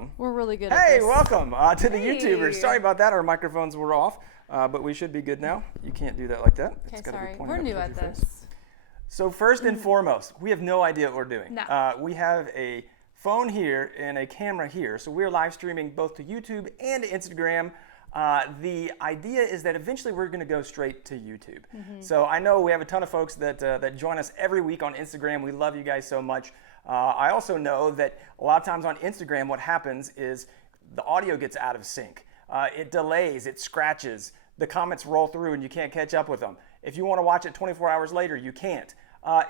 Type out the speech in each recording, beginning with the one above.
on. We're really good at Hey, this. welcome to the YouTubers. Sorry about that. Our microphones were off, but we should be good now. You can't do that like that. Okay, sorry. We're new at this. So first and foremost, we have no idea what we're doing. No. We have a phone here and a camera here. So we're live streaming both to YouTube and Instagram. The idea is that eventually we're going to go straight to YouTube. So I know we have a ton of folks that join us every week on Instagram. We love you guys so much. I also know that a lot of times on Instagram what happens is the audio gets out of sync. It delays, it scratches, the comments roll through and you can't catch up with them. If you want to watch it 24 hours later, you can't,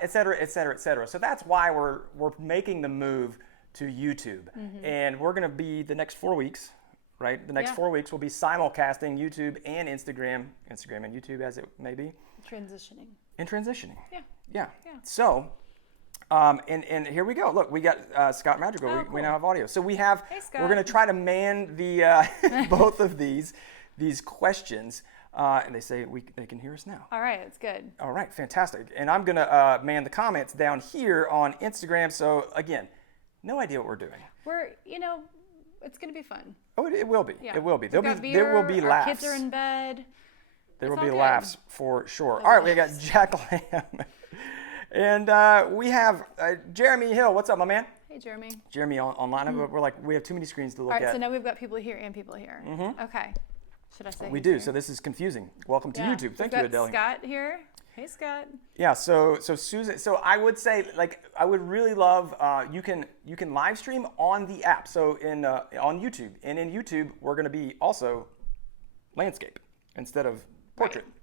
et cetera, et cetera, et cetera. So that's why we're making the move to YouTube. And we're going to be the next 4 weeks, right? The next 4 weeks we'll be simulcasting YouTube and Instagram and YouTube as it may be. Transitioning. And transitioning. Yeah. So, and here we go. Look, we got Scott Madrigal. Cool. We now have audio. So we have. Hey, Scott. We're going to try to man the both of these questions, and they say they can hear us now. All right, it's good. All right, fantastic. And I'm going to man the comments down here on Instagram. So again, no idea what we're doing. It's going to be fun. Oh, it will be. Yeah. It will be. There will be our laughs. Kids are in bed. There will all be good. laughs for sure. All right, we got Jack Lamb. And we have Jeremy Hill. What's up, my man? Hey, Jeremy. Jeremy online. We're like, we have too many screens to look All right, at. so now we've got people here and people here. Okay. Should I say We who's do. here? So this is confusing. Welcome to YouTube. Thank We've you, got Adele. Scott here. Hey, Scott. Yeah. So Susan. So I would say, I would really love. You can live stream on the app. So on YouTube, and in YouTube, we're going to be also landscape instead of portrait. Right.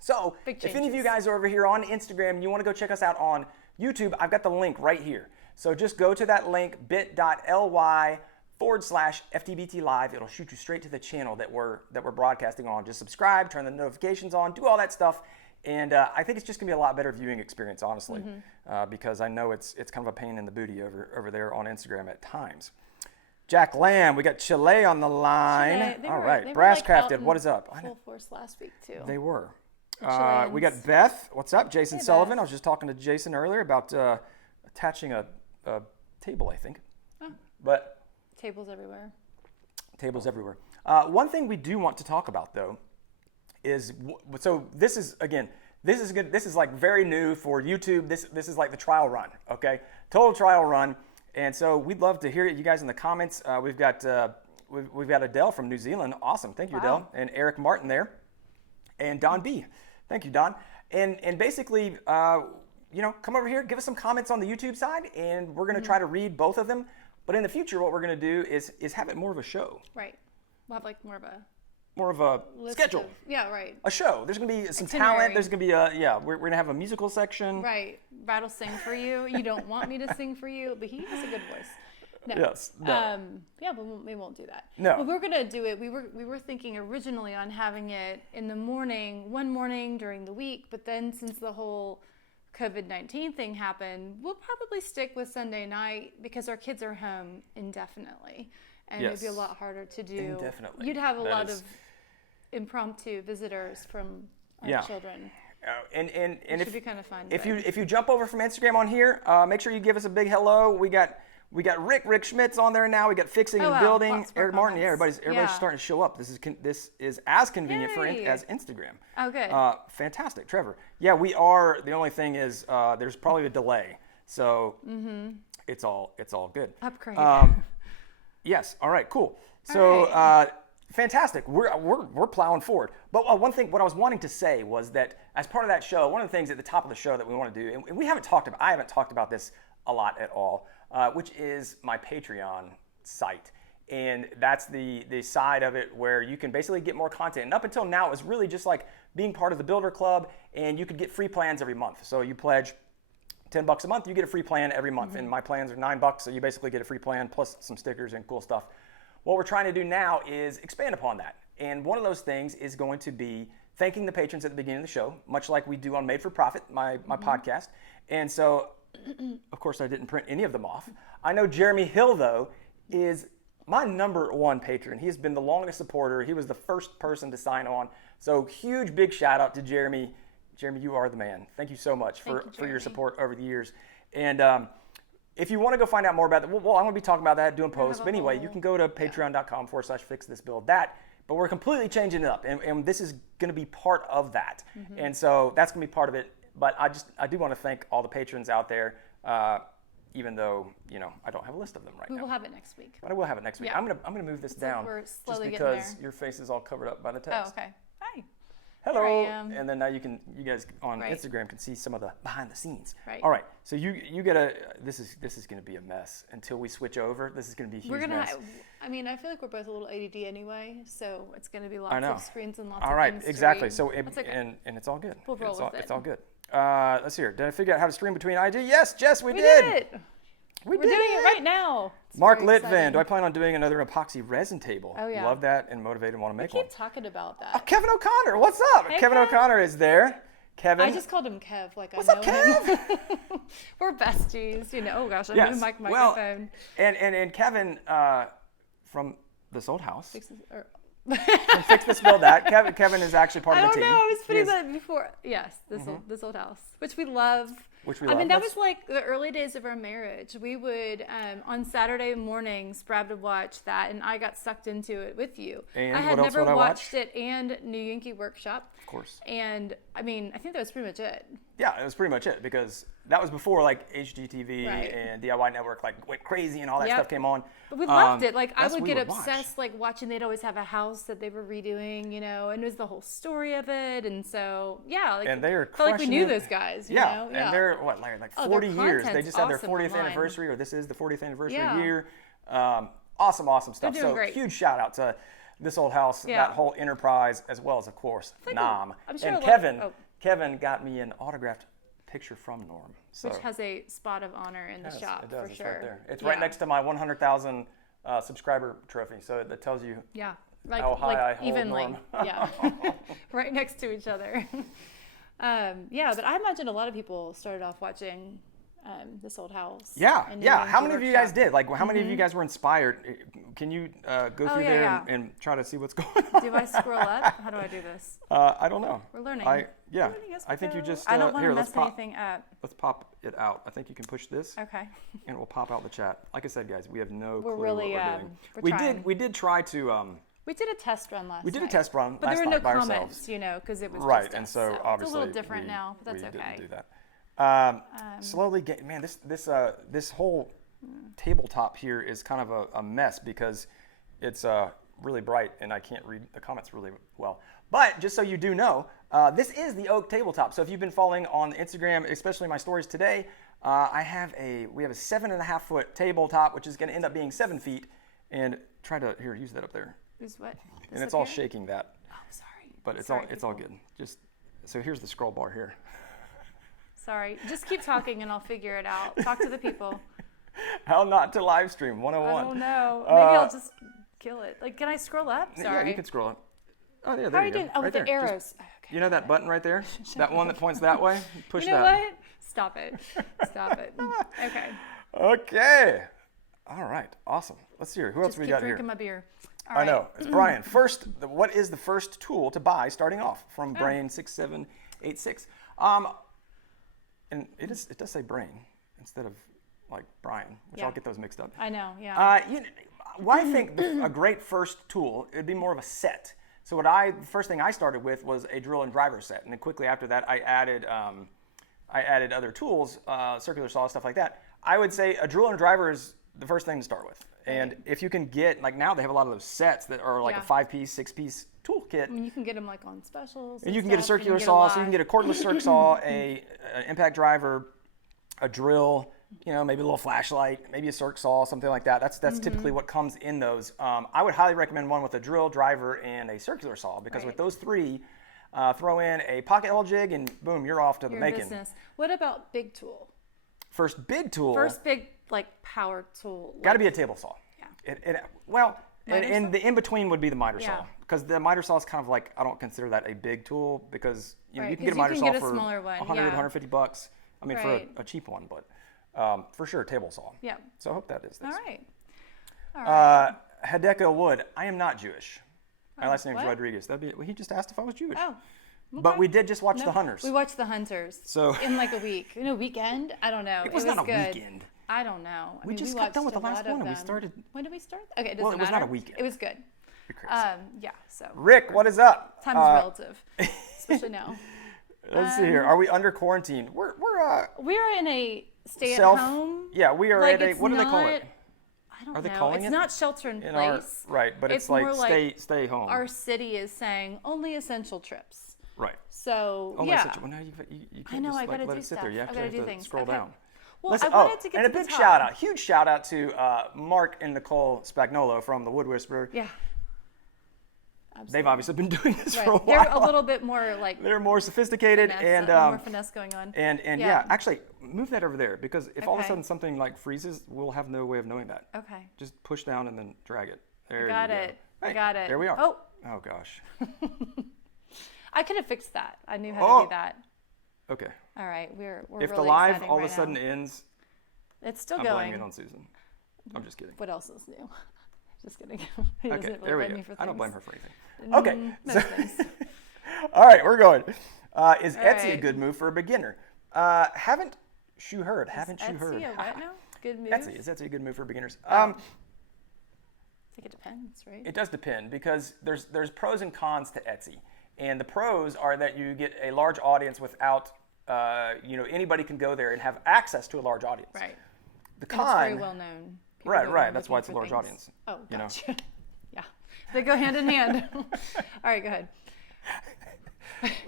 So Big if any of you changes. guys are over here on Instagram and you want to go check us out on YouTube, I've got the link right here. So just go to that link, bit.ly/FTBT Live. It'll shoot you straight to the channel that we're broadcasting on. Just subscribe, turn the notifications on, do all that stuff. And I think it's just going to be a lot better viewing experience, honestly, because I know it's kind of a pain in the booty over there on Instagram at times. Jack Lamb, we got Chile on the line. They all were- right, they were Brass like out Crafted, in what is up? Full force last week, too. They were. The We got Chileans. Beth. What's up? Jason Hey, Sullivan. Beth. I was just talking to Jason earlier about attaching a table, I think. But Tables everywhere. tables everywhere. One thing we do want to talk about, though, is so this is good. This is like very new for YouTube. This is like the trial run, okay? Total trial run. And so we'd love to hear you guys in the comments. We've got Adele from New Zealand. Awesome. Thank you, Adele. And Eric Martin there. And Don B. Thank you, Don. And basically, come over here, give us some comments on the YouTube side, and we're going to try to read both of them. But in the future, what we're going to do is have it more of a show. Right. We'll have like more of a list schedule. of- yeah, right. A show. There's going to be some Itinerary. talent. There's going to be we're going to have a musical section. Right. Brad'll sing for you. You don't want me to sing for you, but he has a good voice. No. Yes. No. Yeah, but we won't do that. No. But we're gonna do it. We were thinking originally on having it in the morning, one morning during the week, but then since the whole COVID-19 thing happened, we'll probably stick with Sunday night because our kids are home indefinitely, and it'd be a Yes. lot harder to do. Indefinitely. You'd have a That lot is- of impromptu visitors from our Yeah. children. And It if should be kind of fun. if but- you jump over from Instagram on here, make sure you give us a big hello. We got Rick Schmidt's on there now. We got Fixing Oh, and wow. Building. Lots more Eric Martin. Yeah, comments. everybody's Yeah. starting to show up. This is as convenient Yay. as Instagram. Oh, good. Fantastic, Trevor. Yeah, we are. The only thing is there's probably a delay, so it's all good. Upgrade. Yes. All right. Cool. So fantastic. We're plowing forward. But one thing, what I was wanting to say was that as part of that show, one of the things at the top of the show that we want to do, and I haven't talked about this a lot at all, which is my Patreon site. And that's the side of it where you can basically get more content. And up until now, it was really just like being part of the Builder Club, and you could get free plans every month. So you pledge $10 a month, you get a free plan every month. And my plans are $9, so you basically get a free plan plus some stickers and cool stuff. What we're trying to do now is expand upon that. And one of those things is going to be thanking the patrons at the beginning of the show, much like we do on Made for Profit, my podcast. And so, of course, I didn't print any of them off. I know Jeremy Hill, though, is my #1 patron. He has been the longest supporter. He was the first person to sign on. So huge, big shout out to Jeremy. Jeremy, you are the man. Thank you so much for your Jeremy. support over the years. And if you want to go find out more about that, well, I'm going to be talking about that, doing posts. have But a anyway, whole- you can go to patreon.com/fixthisbuild-that. But we're completely changing it up, and this is going to be part of that. And so that's going to be part of it. But I do want to thank all the patrons out there, even though I don't have a list of them right now. We will have it next week. But I will have it next week. Yeah. I'm gonna move this down we're just slowly getting because there. your face is all covered up by the Oh, text. okay. Hi. Hello. Here I am. And then now you guys on Right. Instagram can see some of the behind the scenes. Right. All right. So you gotta. This is gonna be a mess until we switch over. This is gonna be a huge We're gonna. mess. I mean, I feel like we're both a little ADD anyway, so it's gonna be I lots know. of screens and lots All of right. things to Exactly. read. So That's okay. and it's all good. We'll roll with It's it. all good. Let's hear. Did I figure out how to stream between IG? Yes, Jess, we We did. did it. We're We're doing it right now. It's Mark very Litvin, exciting. do I plan on doing another epoxy resin table? Oh, yeah. Love that and motivated and want to make one. Keep talking about Oh, that. Kevin O'Connor, what's up? Hey, Kevin Kev. O'Connor is there. Kevin. I just called him Kev, like What's I up, know him. We're besties, Oh gosh, I moved my Well, microphone. and Kevin from this old house. Fixes- or- From Fix This Build That. Kevin is actually part I of the don't team. know. I was He putting is- that before. Yes, this old house, which we love. Which we I mean, love. that was like the early days of our marriage. We would on Saturday mornings, Brad would watch that, and I got sucked into it with you. And I had what else never would I watched watch? it, and New Yankee Workshop. Of course. And I mean, I think that was pretty much it. Yeah, it was pretty much it because that was before like HGTV Right. and DIY Network like went crazy and all that Yep. stuff came on. But we loved it. Like I that's would what get we would watch. obsessed, like watching. They'd always have a house that they were redoing, and it was the whole story of it. And so, yeah, like And they are felt like we knew crushing it. those guys. Yeah, You know? and they're what like Oh, 40 their years. They content's just had their awesome 40th online. anniversary, or this is the 40th anniversary Yeah. year. Awesome stuff. doing So great. huge shout out to this old house, Yeah. that whole enterprise, as well as of course like Nam. I'm sure and a lot- Kevin, oh. Kevin got me an autographed picture from Norm. So Which has a spot of honor in the yes, shop it does. for It's sure. right there. It's right next to my 100,000 subscriber trophy. So that tells you Yeah, like how high I hold evenly. Norm. Yeah, right next to each other. Yeah, but I imagine a lot of people started off watching this old house. Yeah, and yeah. Yankee How many of you guys Workshop. did? Like, how many of you guys were inspired? Can you go through yeah, there yeah. and try to see what's going on? Do I scroll up? How do I do this? I don't know. We're learning. I We're learning as we I think you go. just I don't want here. to Let's mess pop. anything up. Let's pop it out. I think you can push this, Okay. and it will pop out the chat. Like I said, guys, we have no We're clue really, what we're doing. we're trying. We did try to. We did a test run last night. We did a test run But last there were no night by comments, ourselves. because it was Right, just and us, so it's obviously a little different we, now, but that's we okay. didn't do that. Slowly get man. This whole tabletop here is kind of a mess because it's really bright and I can't read the comments really well. But just so you do know, this is the oak tabletop. So if you've been following on Instagram, especially my stories today, we have a 7.5 foot tabletop, which is going to end up being 7 feet. And try to use that up there. Who's what? And This it's up all here? shaking that, Oh, sorry. but it's Sorry, all people. good. Just so here's the scroll bar here. Sorry. Just keep talking and I'll figure it out. Talk to the people. How not to live stream 101. I don't know. Maybe I'll just kill it. Like, can I scroll up? Sorry. Yeah, you can scroll up. Oh, yeah, there How are you you go. doing? Oh, right with the there. Just- arrows. Okay. you know that button right there? That one that points that way? Push You know that. what? Stop it. Stop it. Okay. Okay. All right. Awesome. Let's see here. Who else Just we keep got here? drinking my beer. All I right. know. It's Brian. What is the first tool to buy starting off? From Oh. Brain6786. And it does say Brain instead of like Brian, which Yeah. I'll get those mixed up. I know, yeah. What I think a great first tool, it'd be more of a set. So the first thing I started with was a drill and driver set, and then quickly after that I added other tools, circular saw, stuff like that. I would say a drill and driver is the first thing to start with. And if you can get, like now they have a lot of those sets that are like Yeah. a 5-piece, 6-piece toolkit. I mean, you can get them like on specials. And you can get a stuff. circular get saw, so you lot. can get a cordless circ saw, an impact driver, a drill, maybe a little flashlight, maybe a circ saw, something like that. That's typically what comes in those. I would highly recommend one with a drill, driver, and a circular saw because with Right. those three, throw in a pocket hole jig and boom, you're off to the Your making. business. What about big tool? First big tool, First big like power tool. got to be a table saw. Yeah. And Miter saw? the in between would be the miter Yeah. saw because the miter saw is kind of like I don't consider that a big tool because you Right, can get a 'cause miter you saw can get a for smaller one, 100, yeah. 150 bucks. I mean Right. for a cheap one, but for sure a table saw. Yeah. So I hope that is this. All right. All right. Hideko Wood. I am not Jewish. My last name is what? Rodriguez. He just asked if I was Jewish. Oh. But okay. we did just watch No, The Hunters. We watched The Hunters. So- in like a week. In a weekend? I don't know. it was not a good. weekend. I don't know. We just got done with the last one and we started. When did we start? Okay, it doesn't Well, it was matter. not a weekend. It was good. Yeah, so. Rick, what is up? Time is relative, especially now. Let's see here. Are we under quarantine? We're in a stay-at-home. Yeah, we are like at a. What do they call it? I don't Are they know. calling it's it? not shelter in place. Right, but it's more like stay home. Our city is saying only essential trips. Right. So only yeah. essential. Well, now you can't I know. just I gotta let do it sit stuff. there. You have I gotta to do things. scroll Okay. down. Well, Listen, I wanted to get and to a the big top. shout out, huge shout out to Mark and Nicole Spagnolo from the Wood Whisperer. Yeah. Absolutely. They've obviously been doing this for a while. They're a little bit more like. They're more sophisticated finesse, and more finesse going on. And yeah, actually move that over there because if all of a Okay. sudden something like freezes, we'll have no way of knowing that. Okay. Just push down and then drag it. There Got you it. go. I Hey, got it. There we are. Oh gosh. I could have fixed that. I knew how to do that. Okay. All right, we're If really the live exciting all of right a sudden now. ends, It's still I'm going. blaming it on Susan. I'm just kidding. What else is new? Just kidding. He Okay, doesn't really there we blame go. me for I don't blame things. her for anything. Okay. Most things. All right, we're going. Is Etsy a right. good move for a beginner? Haven't you heard? Etsy a what now? Good move? Etsy, is Etsy a good move for beginners? I think it depends, right? It does depend because there's pros and cons to Etsy. And the pros are that you get a large audience without, anybody can go there and have access to a large audience. Right. The And it's con, very well known. People go there right. That's why looking it's a for large things. audience. Oh, you know. gotcha. Yeah. They go hand in hand. All right, go ahead.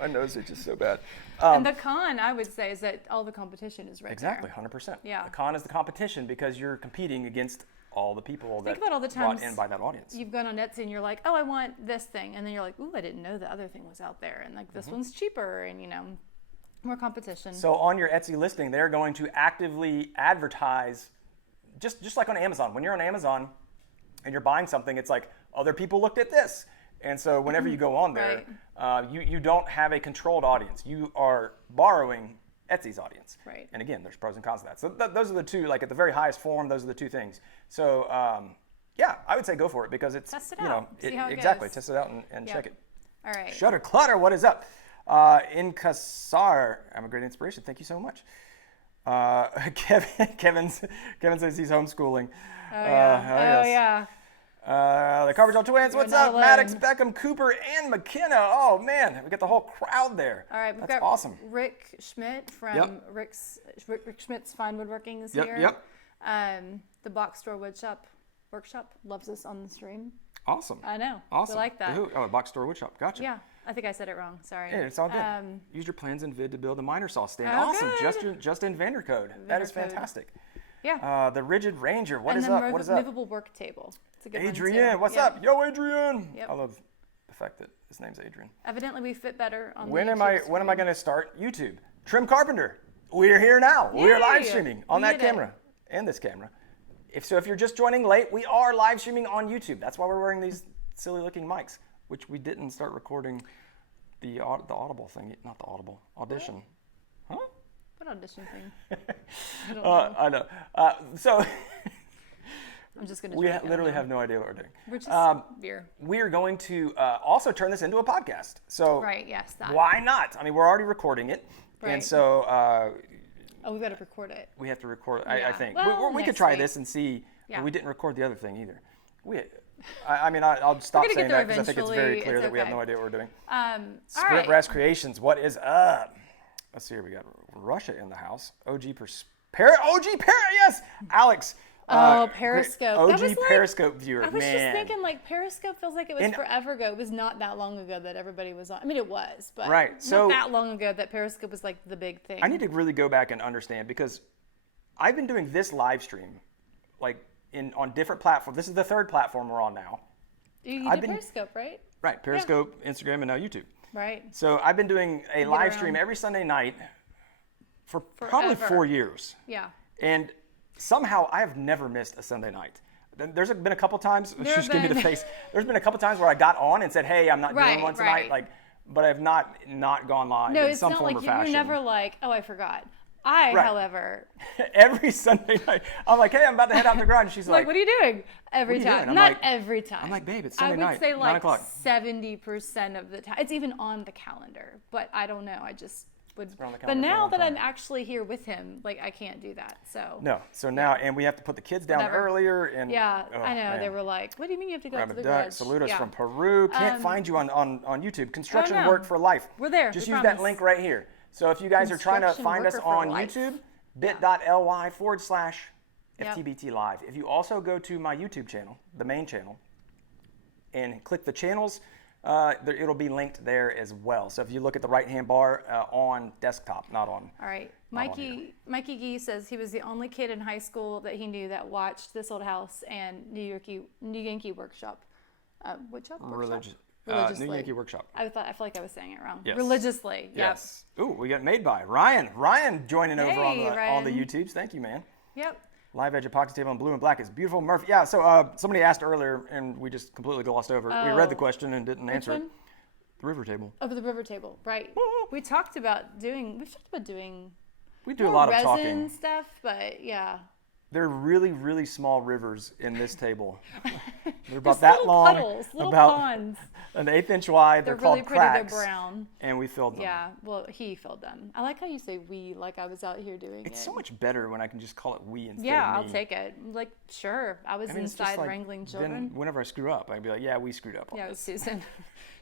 My nose is just so bad. And the con, I would say, is that all the competition is right Exactly, there. 100%. Yeah. The con is the competition because you're competing against all the people that about all the brought times in by that audience. You've gone on Etsy and you're like, oh, I want this thing. And then you're like, ooh, I didn't know the other thing was out there. And like, this one's cheaper and, more competition. So on your Etsy listing, they're going to actively advertise, just like on Amazon. When you're on Amazon and you're buying something, it's like, other people looked at this. And so whenever you go on there, you don't have a controlled audience. You are borrowing Etsy's audience. Right. And again, there's pros and cons to that. So those are the two, like at the very highest form, those are the two things. So yeah, I would say go for it because it's, Test it out. See how it exactly, goes. test it out and check it. All right. Shutter Clutter, what is up? Inkasar, I'm a great inspiration. Thank you so much. Kevin says he's homeschooling. Oh, yeah. Yes. The Carvajal Twins, what's not up? alone. Maddox, Beckham, Cooper, and McKenna. Oh man, we got the whole crowd there. All right, we've That's got awesome. Rick Schmidt from Rick Schmidt's Fine Woodworking is here. Yep. The Box Store Woodshop Workshop loves us on the stream. Awesome. I know. Awesome. We like that. Who? Oh, Box Store Woodshop. Gotcha. Yeah, I think I said it wrong. Sorry. Yeah, it's all good. Use your plans in vid to build a miner saw stand. Oh, Awesome. good. Justin Vandercode. That is Vandercode. fantastic. Yeah. The Rigid Ranger. What and is the up? What is up? movable work table. It's a good Adrian, one too. what's Yeah. up? Yo, Adrian. Yep. I love the fact that his name's Adrian. Evidently, we fit better on When the am YouTube I screen. going to start YouTube? Trim Carpenter. We're here now. We're Yay! live streaming on We that did it. camera and this camera. If you're just joining late, we are live streaming on YouTube. That's why we're wearing these silly looking mics, which we didn't start recording the Audible thing, not the Audible audition. Huh? What audition thing? I don't know. I know. So I'm just gonna. we drink it. literally have no idea what we're doing. We're just beer. We are going to also turn this into a podcast. So Right. Yes. That. why not? I mean, we're already recording it, and Right. so Oh, we got to record it. we have to record. I Yeah. think Well, we could next try week. this and see. Yeah. We didn't record the other thing either. I'll stop gonna get saying there that because I think it's very eventually. clear It's that we have okay. no idea what we're doing. All Sprint right. Brass Creations, what is up? Let's see here. We got Russia in the house. OG yes, Alex. Periscope. OG That was like- Periscope viewer. I was Man. just thinking, like, Periscope feels like it was And- forever ago. It was not that long ago that everybody was on. I mean, it was, but Right, so- not that long ago that Periscope was like the big thing. I need to really go back and understand because I've been doing this live stream like on different platforms. This is the third platform we're on now. You I've did been- Periscope, right? Right, Periscope, Instagram, and now YouTube. Right. So I've been doing a live stream around. every Sunday night for probably Forever. 4 years. Yeah. And somehow I have never missed a Sunday night. There's been a couple times, just give me the been- face. There's been a couple times where I got on and said, hey, I'm not doing Right, one tonight. right. But I've not gone live No, in it's some not form like or you're fashion. never like, oh, I forgot. I, Right. however, Every Sunday night, I'm like, hey, I'm about to head out in the garage. She's like, what are you doing? Every What are you time. doing? I'm Not like- every time. I'm like, babe, it's Sunday night, I would say 9 like o'clock. 70% of the time. It's even on the calendar, but I don't know. I just would. around the counter But for a now long that time. I'm actually here with him, like I can't do that. So No. So now, and we have to put the kids down Whatever. earlier. And yeah, oh, I know man. they were like, "What do you mean you have to go Grab to a the duck. garage?" Salute us Yeah. from Peru. Can't find you on YouTube. Construction no. Work for Life. We're there, Just we use promise. that link right here. So if you guys are trying to Construction find us Worker for on Life. YouTube, Yeah. bit.ly/FTBT Live. If you also go to my YouTube channel, the main channel, and click the channels, it'll be linked there as well. So if you look at the right-hand bar on desktop, not on. All right. Not on here. Mikey Gee says he was the only kid in high school that he knew that watched This Old House and New Yankee Workshop. Workshop? Religious. Religiously. New Yankee Workshop. I feel like I was saying it wrong. Yes. Religiously. Yes. Ooh, we got made by Ryan. Ryan joining over on the Ryan. YouTubes. Thank you, man. Yep. Live edge epoxy table in blue and black is beautiful. Murphy. Yeah, so somebody asked earlier, and we just completely glossed over it. We read the question and didn't answer it. one? The river table. Over the river table, right? We've talked about doing We do a more lot of resin talking. stuff, but yeah. They're really, really small rivers in this table. They're about Just that little long, puddles, little about ponds. an 1/8 inch wide. They're really called pretty. cracks. They're brown. And we filled them. Yeah, well, he filled them. I like how you say we, like I was out here doing it. It's so much better when I can just call it we instead Yeah, of I'll me. take it. Like, sure, I was I mean, it's just inside like, wrangling children. Then whenever I screw up, I'd be like, yeah, we screwed up on Yeah, it was this. Susan.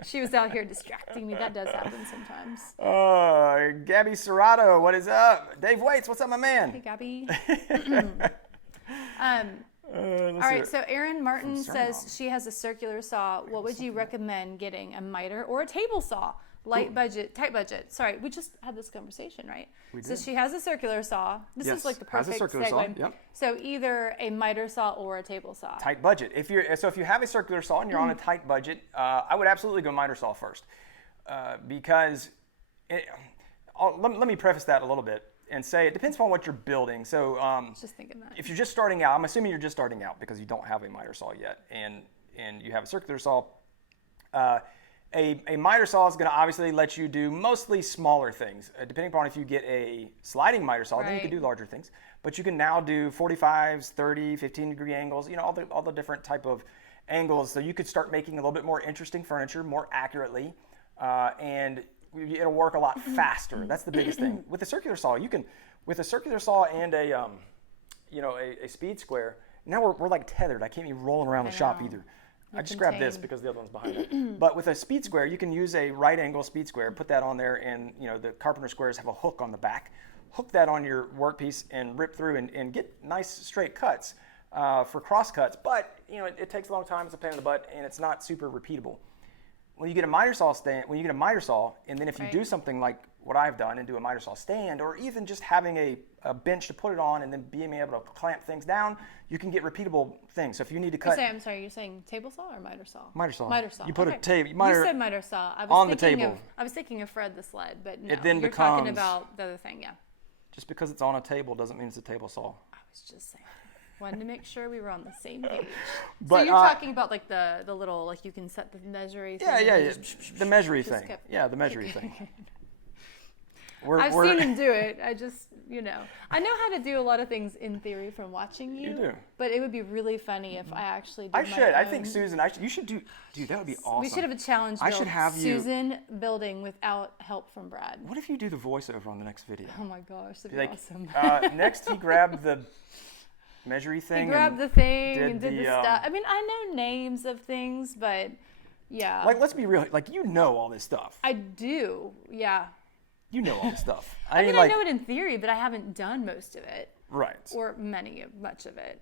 She was out here distracting me. That does happen sometimes. Gabby Serrato, what is up? Dave Waits, what's up, my man? Hey, Gabby. Let's All see right, it. so Erin Martin From says Suriname. she has a circular saw. What would you recommend getting? A miter or a table saw? Tight budget. Sorry, we just had this conversation, right? So did. she has a circular saw. This Yes, is like the has a perfect circular segue. saw, yep. So either a miter saw or a table saw. Tight budget. If you have a circular saw and you're on a tight budget, I would absolutely go miter saw first, because let me preface that a little bit and say it depends upon what you're building. So Just thinking that. if you're just starting out, I'm assuming you're just starting out because you don't have a miter saw yet, and you have a circular saw. A miter saw is going to obviously let you do mostly smaller things. Depending upon if you get a sliding miter saw, then you can do larger things. But you can now do 45s, 30, 15-degree angles, all the different type of angles. So you could start making a little bit more interesting furniture more accurately, and it'll work a lot faster. That's the biggest thing. With a circular saw, with a circular saw and a speed square, now we're like tethered. I can't even roll around the shop either. I just grabbed this because the other one's behind it. But with a speed square, you can use a right angle speed square, put that on there, and the carpenter squares have a hook on the back. Hook that on your workpiece and rip through and get nice straight cuts for cross cuts. But it takes a long time, it's a pain in the butt, and it's not super repeatable. When you get a miter saw and then if you do something like what I've done and do a miter saw stand, or even just having a bench to put it on and then being able to clamp things down, you can get repeatable things. So if you need to cut... I'm sorry, you're saying table saw or miter saw? Miter saw. Miter saw. You put okay. a table... You said miter saw. I was on the thinking table. I was thinking of Fred the Sled, but no, It then you're talking becomes- about the other thing, yeah. Just because it's on a table doesn't mean it's a table saw. I was just saying. Wanted to make sure we were on the same page. But, so you're talking about like the little, like you can set the measuring thing. Yeah. The measuring just thing. kept- Yeah, the measuring thing. I've seen him do it. I just, I know how to do a lot of things in theory from watching you. You do. But it would be really funny if I actually did I my should. I own. think Susan, you should do... Dude, that would be awesome. We should have a challenge I build. should have you- Susan building without help from Brad. What if you do the voiceover on the next video? Oh my gosh, that'd be Like, awesome. next he grabbed the measuring thing. He grabbed and the thing did and did the stuff. I mean, I know names of things, but yeah. Like, let's be real. Like, you know all this stuff. I do, yeah. You know all this stuff. I mean, I know it in theory, but I haven't done most of it. Right. Or much of it.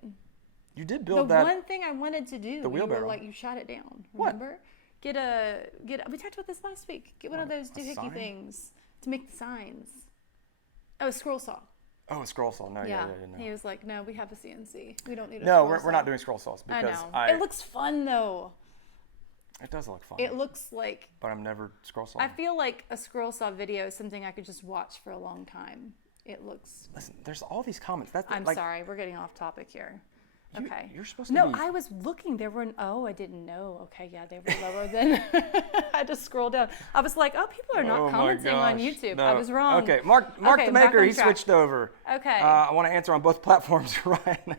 You did build The that. one thing I wanted to do, The you were wheelbarrow. like, you shot it down. What? Remember? We talked about this last week. Get one of those doohickey sign? things to make the signs. Oh, a scroll saw. Oh, a scroll saw. No, yeah. He was like, no, we have a CNC. We don't need a No, scroll saw. we're not doing scroll saws I because know. It looks fun though. It does look fun. It looks like... But I'm never scroll saw. I feel like a scroll saw video is something I could just watch for a long time. It looks... Listen, there's all these comments. I'm like, sorry, we're getting off topic here. Okay. You're supposed to No, be... I was looking. There were... Oh, I didn't know. Okay, yeah, they were lower than... I had to scroll down. I was like, oh, people are not Oh my commenting on gosh, YouTube. no. I was wrong. Okay, Mark Okay, the back Maker, on he track. switched over. Okay. I want to answer on both platforms, Ryan.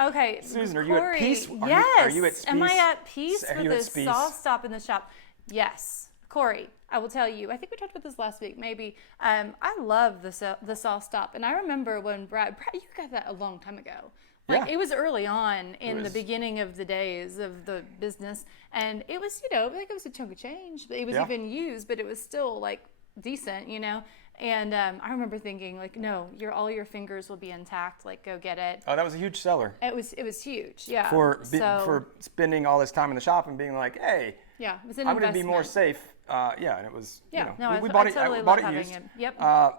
Okay. Susan, are you at Corey, peace? Yes. Are you at peace? Am I at peace Are with you at this peace? saw stop in the shop? Yes. Corey, I will tell you, I think we talked about this last week, maybe. I love the saw stop. And I remember when Brad, you got that a long time ago. Like, Yeah. it was early on in the beginning of the days of the business. And it was, like it was a chunk of change. It was even used, but it was still like decent, And I remember thinking, like, no, all your fingers will be intact. Like, go get it. Oh, that was a huge seller. It was huge, yeah. For spending all this time in the shop and being like, hey, yeah, it was an I'm going to be investment. more safe. And it was, we I bought it. totally I bought love it having used. it. Yep. All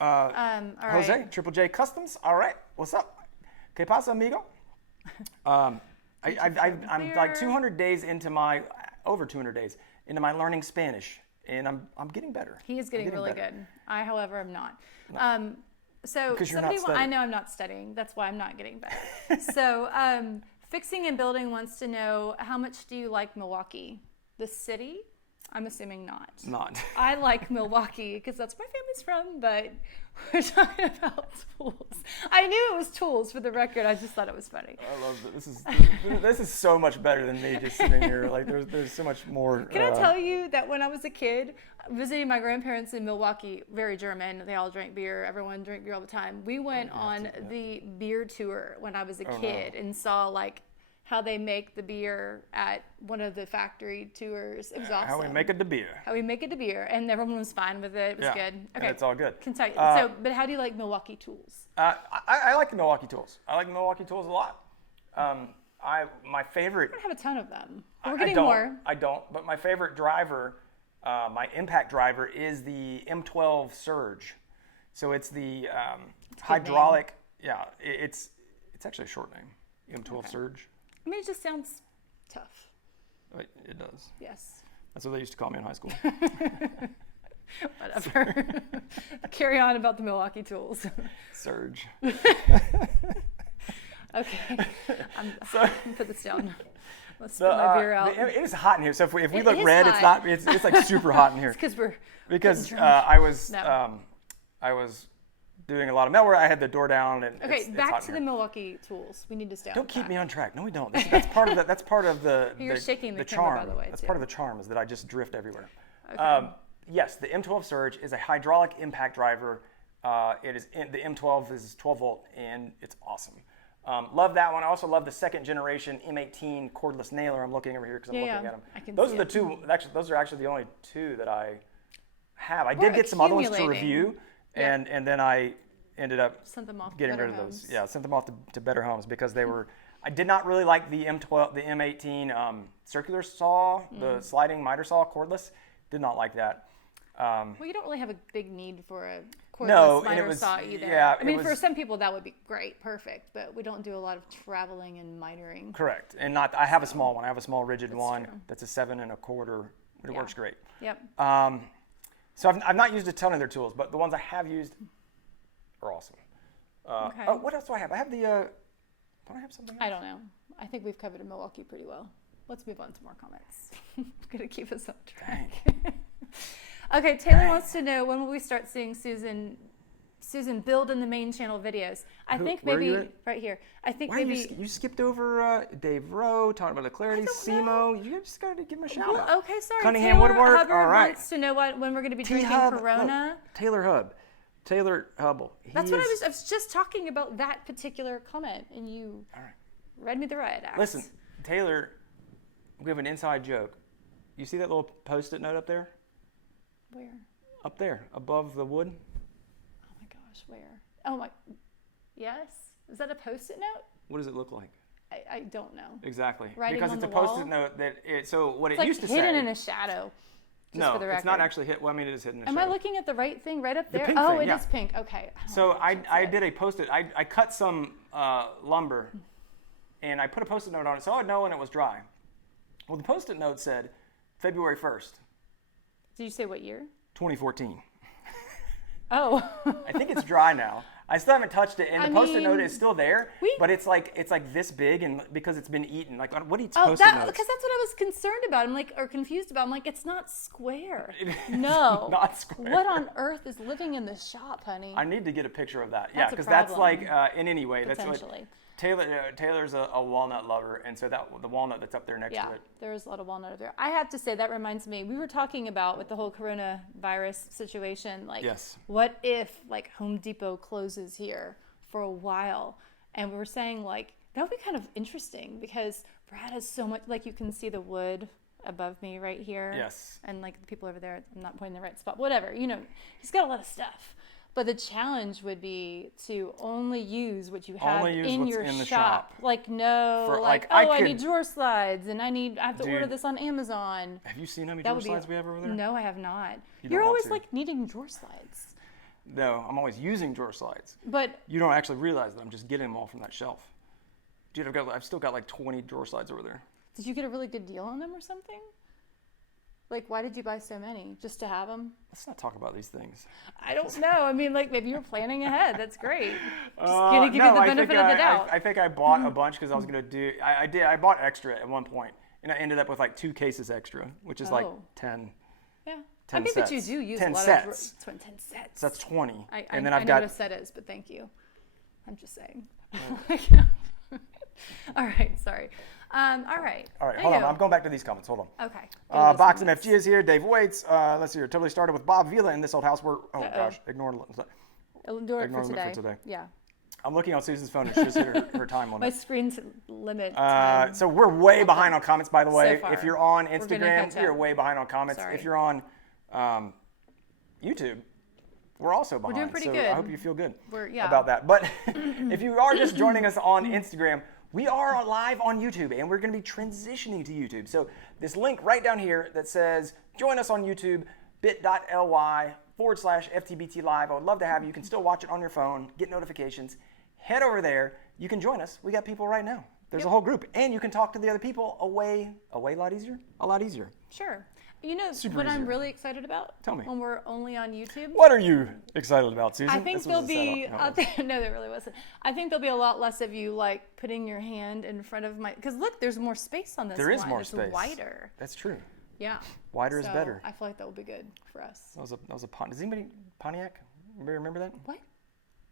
Right. Jose, Triple J Customs. All right, what's up? ¿Qué pasa, amigo? I'm like 200 days into over 200 days into my learning Spanish, and I'm getting better. He is getting really better. good. I, however, am not. No. So Because you're not studying. I know I'm not studying. That's why I'm not getting better. So Fixing and Building wants to know, how much do you like Milwaukee? The city? I'm assuming not. Not. I like Milwaukee because that's where my family's from, but we're talking about tools. I knew it was tools, for the record. I just thought it was funny. I love it. This is so much better than me just sitting here. Like there's so much more. Can I tell you that when I was a kid, visiting my grandparents in Milwaukee, very German, they all drank beer, everyone drank beer all the time. We went on the beer tour when I was a kid and saw like how they make the beer at one of the factory tours. It was awesome. How we make it the beer. And everyone was fine with it. It was good. Okay, And it's all good. Can tell you. But how do you like Milwaukee tools? I like the Milwaukee tools. I like the Milwaukee tools a lot. My favorite. I don't have a ton of them. We're I getting don't, more. I don't. But my favorite driver, my impact driver, is the M12 Surge. So it's the hydraulic. Yeah, it's actually a short name. M12 Surge. I mean, it just sounds tough. It does. Yes. That's what they used to call me in high school. Whatever. Carry on about the Milwaukee tools. Surge. Okay. I'm gonna put this down. Let's put my beer out. It is hot in here. So if we look is red, hot. it's like super hot in here. It's because drunk. I was No. I was doing a lot of metalwork. I had the door down, and Okay, it's back hot to in the here. Milwaukee tools. We need to stay on Don't keep track. me on track. No, we don't. That's part of the. That's part of the. You're shaking the charm. camera, by the way, That's too. part of the charm is that I just drift everywhere. Okay. Yes, the M12 Surge is a hydraulic impact driver. The M12 is 12 volt, and it's awesome. Love that one. I also love the second generation M18 cordless nailer. I'm looking over here because I'm looking at them. I can Those see are the it. two. Actually, those are actually the only two that I have. I We're did get some other ones to accumulating. review, and then I ended up Sent them off to getting Better rid of Homes. those. Yeah, sent them off to Better Homes because they were. I did not really like the M12, the M18 circular saw, the sliding miter saw cordless. Did not like that. Well, you don't really have a big need for a cordless No, and miter it was- saw either. yeah, I mean, it for was- some people that would be great, perfect, but we don't do a lot of traveling and mitering. Correct, and not. I have a small one. I have a small rigid one true. that's a 7 1/4. It Yeah. works great. Yep. So I've not used a ton of their tools, but the ones I have used are awesome. Okay. Oh, what else do I have? I have the. Don't I have something else? I don't know. I think we've covered Milwaukee pretty well. Let's move on to more comments. Gonna keep us on track. Okay, Taylor wants to know, when will we start seeing Susan build in the main channel videos? I think where are maybe you at? right here. I think Why maybe. you skipped over Dave Rowe talking about the clarity, Simo. You just got to give him a shout out. Well, okay, sorry. Cunningham Taylor Woodwork. Hubbard All right. wants to know when we're going to be drinking T-Hub. Corona. Look, Taylor Hubble. That's what I was just talking about, that particular comment, and you read me the riot act. Listen, Taylor, we have an inside joke. You see that little Post-it note up there? Where? Up there, above the wood. Oh my gosh, where? Oh my. Yes. Is that a Post-it note? What does it look like? I don't know. Exactly. Writing because on it's a the Post-it wall? note that so what It's it like used to hidden say. in a shadow. Just No, for the record. it's not actually hit. Well, I mean, it is hidden in a Am I shadow. looking at the right thing right up The there? pink Oh, thing, it is yeah. pink. Okay. So I did a Post-it. I cut some lumber, and I put a Post-it note on it so I'd know when it was dry. Well, the Post-it note said February 1st, Did you say what year? 2014. Oh. I think it's dry now. I still haven't touched it, and the Post-it note is still there, but it's like this big, and because it's been eaten. Like, what eats Post-it notes? Because that's what I was concerned about. I'm like, or confused about. I'm like, it's not square. No. Not square. What on earth is living in the shop, honey? I need to get a picture of that. That's a because that's like, problem. in any way, that's what Potentially. Taylor's a walnut lover, and so that the walnut that's up there next to it. There is a lot of walnut up there. I have to say, that reminds me, we were talking about with the whole coronavirus situation, like, what if like Home Depot closes here for a while? And we were saying like, that would be kind of interesting because Brad has so much, like you can see the wood above me right here. Yes. And like the people over there, I'm not pointing the right spot, whatever, you know, he's got a lot of stuff. But the challenge would be to only use what you have in your shop. Like, I need drawer slides and I have to order this on Amazon. Have you seen how many drawer slides we have over there? No, I have not. You're always like needing drawer slides. No, I'm always using drawer slides. But you don't actually realize that I'm just getting them all from that shelf. Dude, I've still got like 20 drawer slides over there. Did you get a really good deal on them or something? Like, why did you buy so many? Just to have them? Let's not talk about these things. I don't know. I mean, like, maybe you're planning ahead. That's great. Just going to give you the benefit of the doubt. I think I bought a bunch because I was going to do... I bought extra at one point, and I ended up with like 2 cases extra, which is like 10. Yeah. 10 I think sets. that you do use 10 a lot sets. of... 10 sets. So that's 20. I know what a set is, but thank you. I'm just saying. All right, sorry. All right, hold on. I'm going back to these comments. Hold on. Okay. Box MFG is here. Dave Waits. Let's see here. Totally started with Bob Vila in this old house. Ignore it for today. Yeah. I'm looking on Susan's phone and she just hit her time limit. My screen's limit. So we're way behind on comments, by the way. So if you're on Instagram, you're way behind on comments. Sorry. If you're on YouTube, we're also behind. We're doing pretty so good. I hope you feel good about that. But if you are just joining us on Instagram, we are live on YouTube, and we're going to be transitioning to YouTube. So this link right down here that says, join us on YouTube, bit.ly/FTBT Live. I would love to have you. You can still watch it on your phone, get notifications. Head over there. You can join us. We got people right now. There's a whole group. And you can talk to the other people a lot easier. Sure. You know Super what easier. I'm really excited about? Tell me. When we're only on YouTube? What are you excited about, Susan? I think there'll be, no, there really wasn't. I think there'll be a lot less of you like putting your hand in front of my, because look, there's more space on this one. There is more space. It's wider. That's true. Yeah. Wider is better. I feel like that will be good for us. That was a Does anybody, Pontiac? Anybody remember that? What?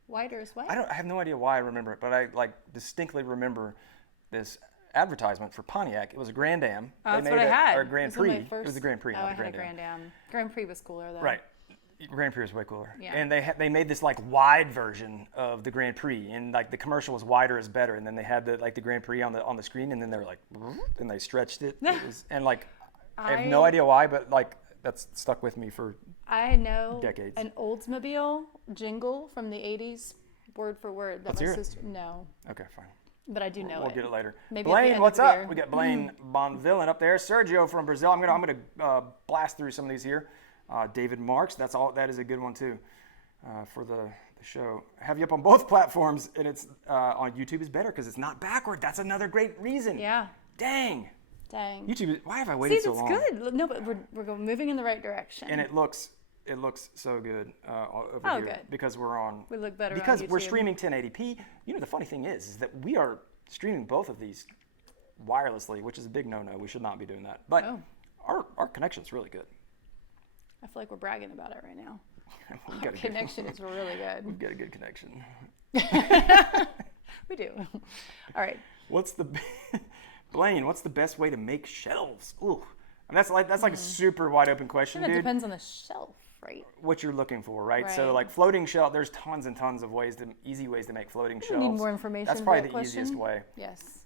Wider is what? I have no idea why I remember it, but I like distinctly remember this advertisement for Pontiac. It was a Grand Am. That's what I had. Or a Grand Prix. It was a Grand Prix, not a Grand Am. I had a Grand Am. Grand Prix was cooler though. Right. Grand Prix was way cooler. Yeah. And they made this like wide version of the Grand Prix, and like the commercial was wider is better, and then they had the Grand Prix on the screen, and then they were like, and they stretched it. And like I have no idea why, but like that's stuck with me for decades. An Oldsmobile jingle from the 80s, word for word. Let's hear it. No. Okay, fine. But I do know We'll get it later. Maybe Blaine, what's up? We got Blaine Bonvillain up there. Sergio from Brazil. I'm gonna blast through some of these here. David Marks. That is a good one too for the show. Have you up on both platforms, and it's on YouTube is better because it's not backward. That's another great reason. Yeah. Dang. YouTube. Why have I See, waited so long? it's good. No, but we're moving in the right direction. And it looks so good over here good. because we're on. We look better because on YouTube. we're streaming 1080p. You know, the funny thing is that we are streaming both of these wirelessly, which is a big no-no. We should not be doing that. But our connection's really good. I feel like we're bragging about it right now. Our connection is really good. We've got a good connection. We do. All right. Blaine, what's the best way to make shelves? Ooh. And that's like a super wide open question, And it dude. depends on the shelf, right? What you're looking for, right? So like floating shelf, there's tons and tons of easy ways to make floating shelves. Need more information. That's probably the easiest way. Yes.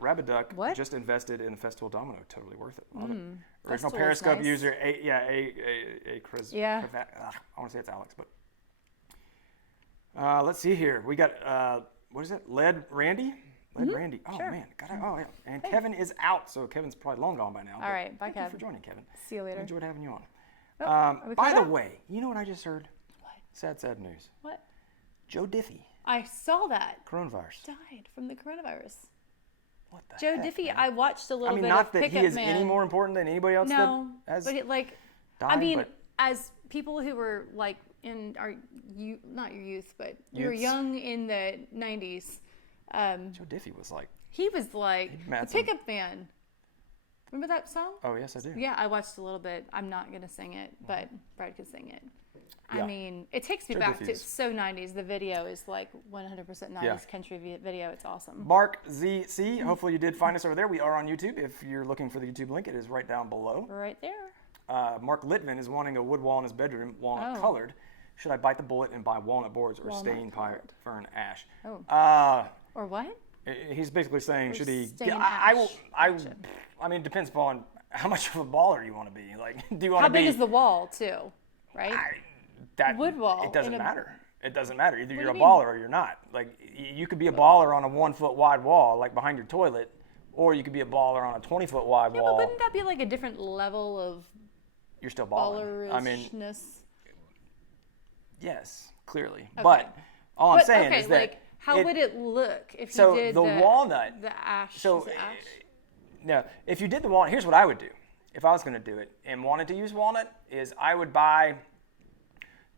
Rabaduck What? just invested in Festival Domino. Totally worth it. Love it. Original Festival is Periscope nice. user. Chris. Yeah. I want to say it's Alex, but let's see here. We got what is it? Lead Randy. Randy. Oh man. Yeah. And Kevin is out, so Kevin's probably long gone by now. All right. Bye, Thank Kev. you for joining, Kevin. See you later. Enjoyed having you on. Oh, By the way, you know what I just heard? What? Sad news. What? Joe Diffie. I saw that. Coronavirus. Died from the coronavirus. What the Joe heck, Diffie, man? I watched a little bit not of that Pickup he is Man. any more important than anybody else No, that has but died, as people who were like in our not your youth, but we were Youths. young in the 90s. Joe Diffie was like, He was like the Pickup Man. Remember that song? oh yes, I do. Yeah, I watched a little bit. I'm not gonna sing it, but Brad could sing it. I mean, it takes me back to, it's so 90s. The video is like 100% 90s country video. It's awesome. Mark ZC, hopefully you did find us over there. We are on YouTube. If you're looking for the YouTube link, it is right down below. Right there. Mark Litvin is wanting a wood wall in his bedroom, walnut colored. Should I bite the bullet and buy walnut boards or stain pine fern ash? Or what? He's basically saying, should he? Stain I ash. mean, it depends upon how much of a baller you want to be. Like, do you want How to be? big is the wall too? Right. Wood wall. It doesn't matter. It doesn't matter. Either you're a mean? baller or you're not. Like, you could be a baller on a 1 foot wide wall, like behind your toilet, or you could be a baller on a 20 foot wide wall. But wouldn't that be like a different level of You're still balling. I mean, yes, clearly. Okay. But all I'm saying is that like, how would it look if you did the walnut, the ash? So ash? No, if you did the walnut, here's what I would do if I was going to do it and wanted to use walnut is I would buy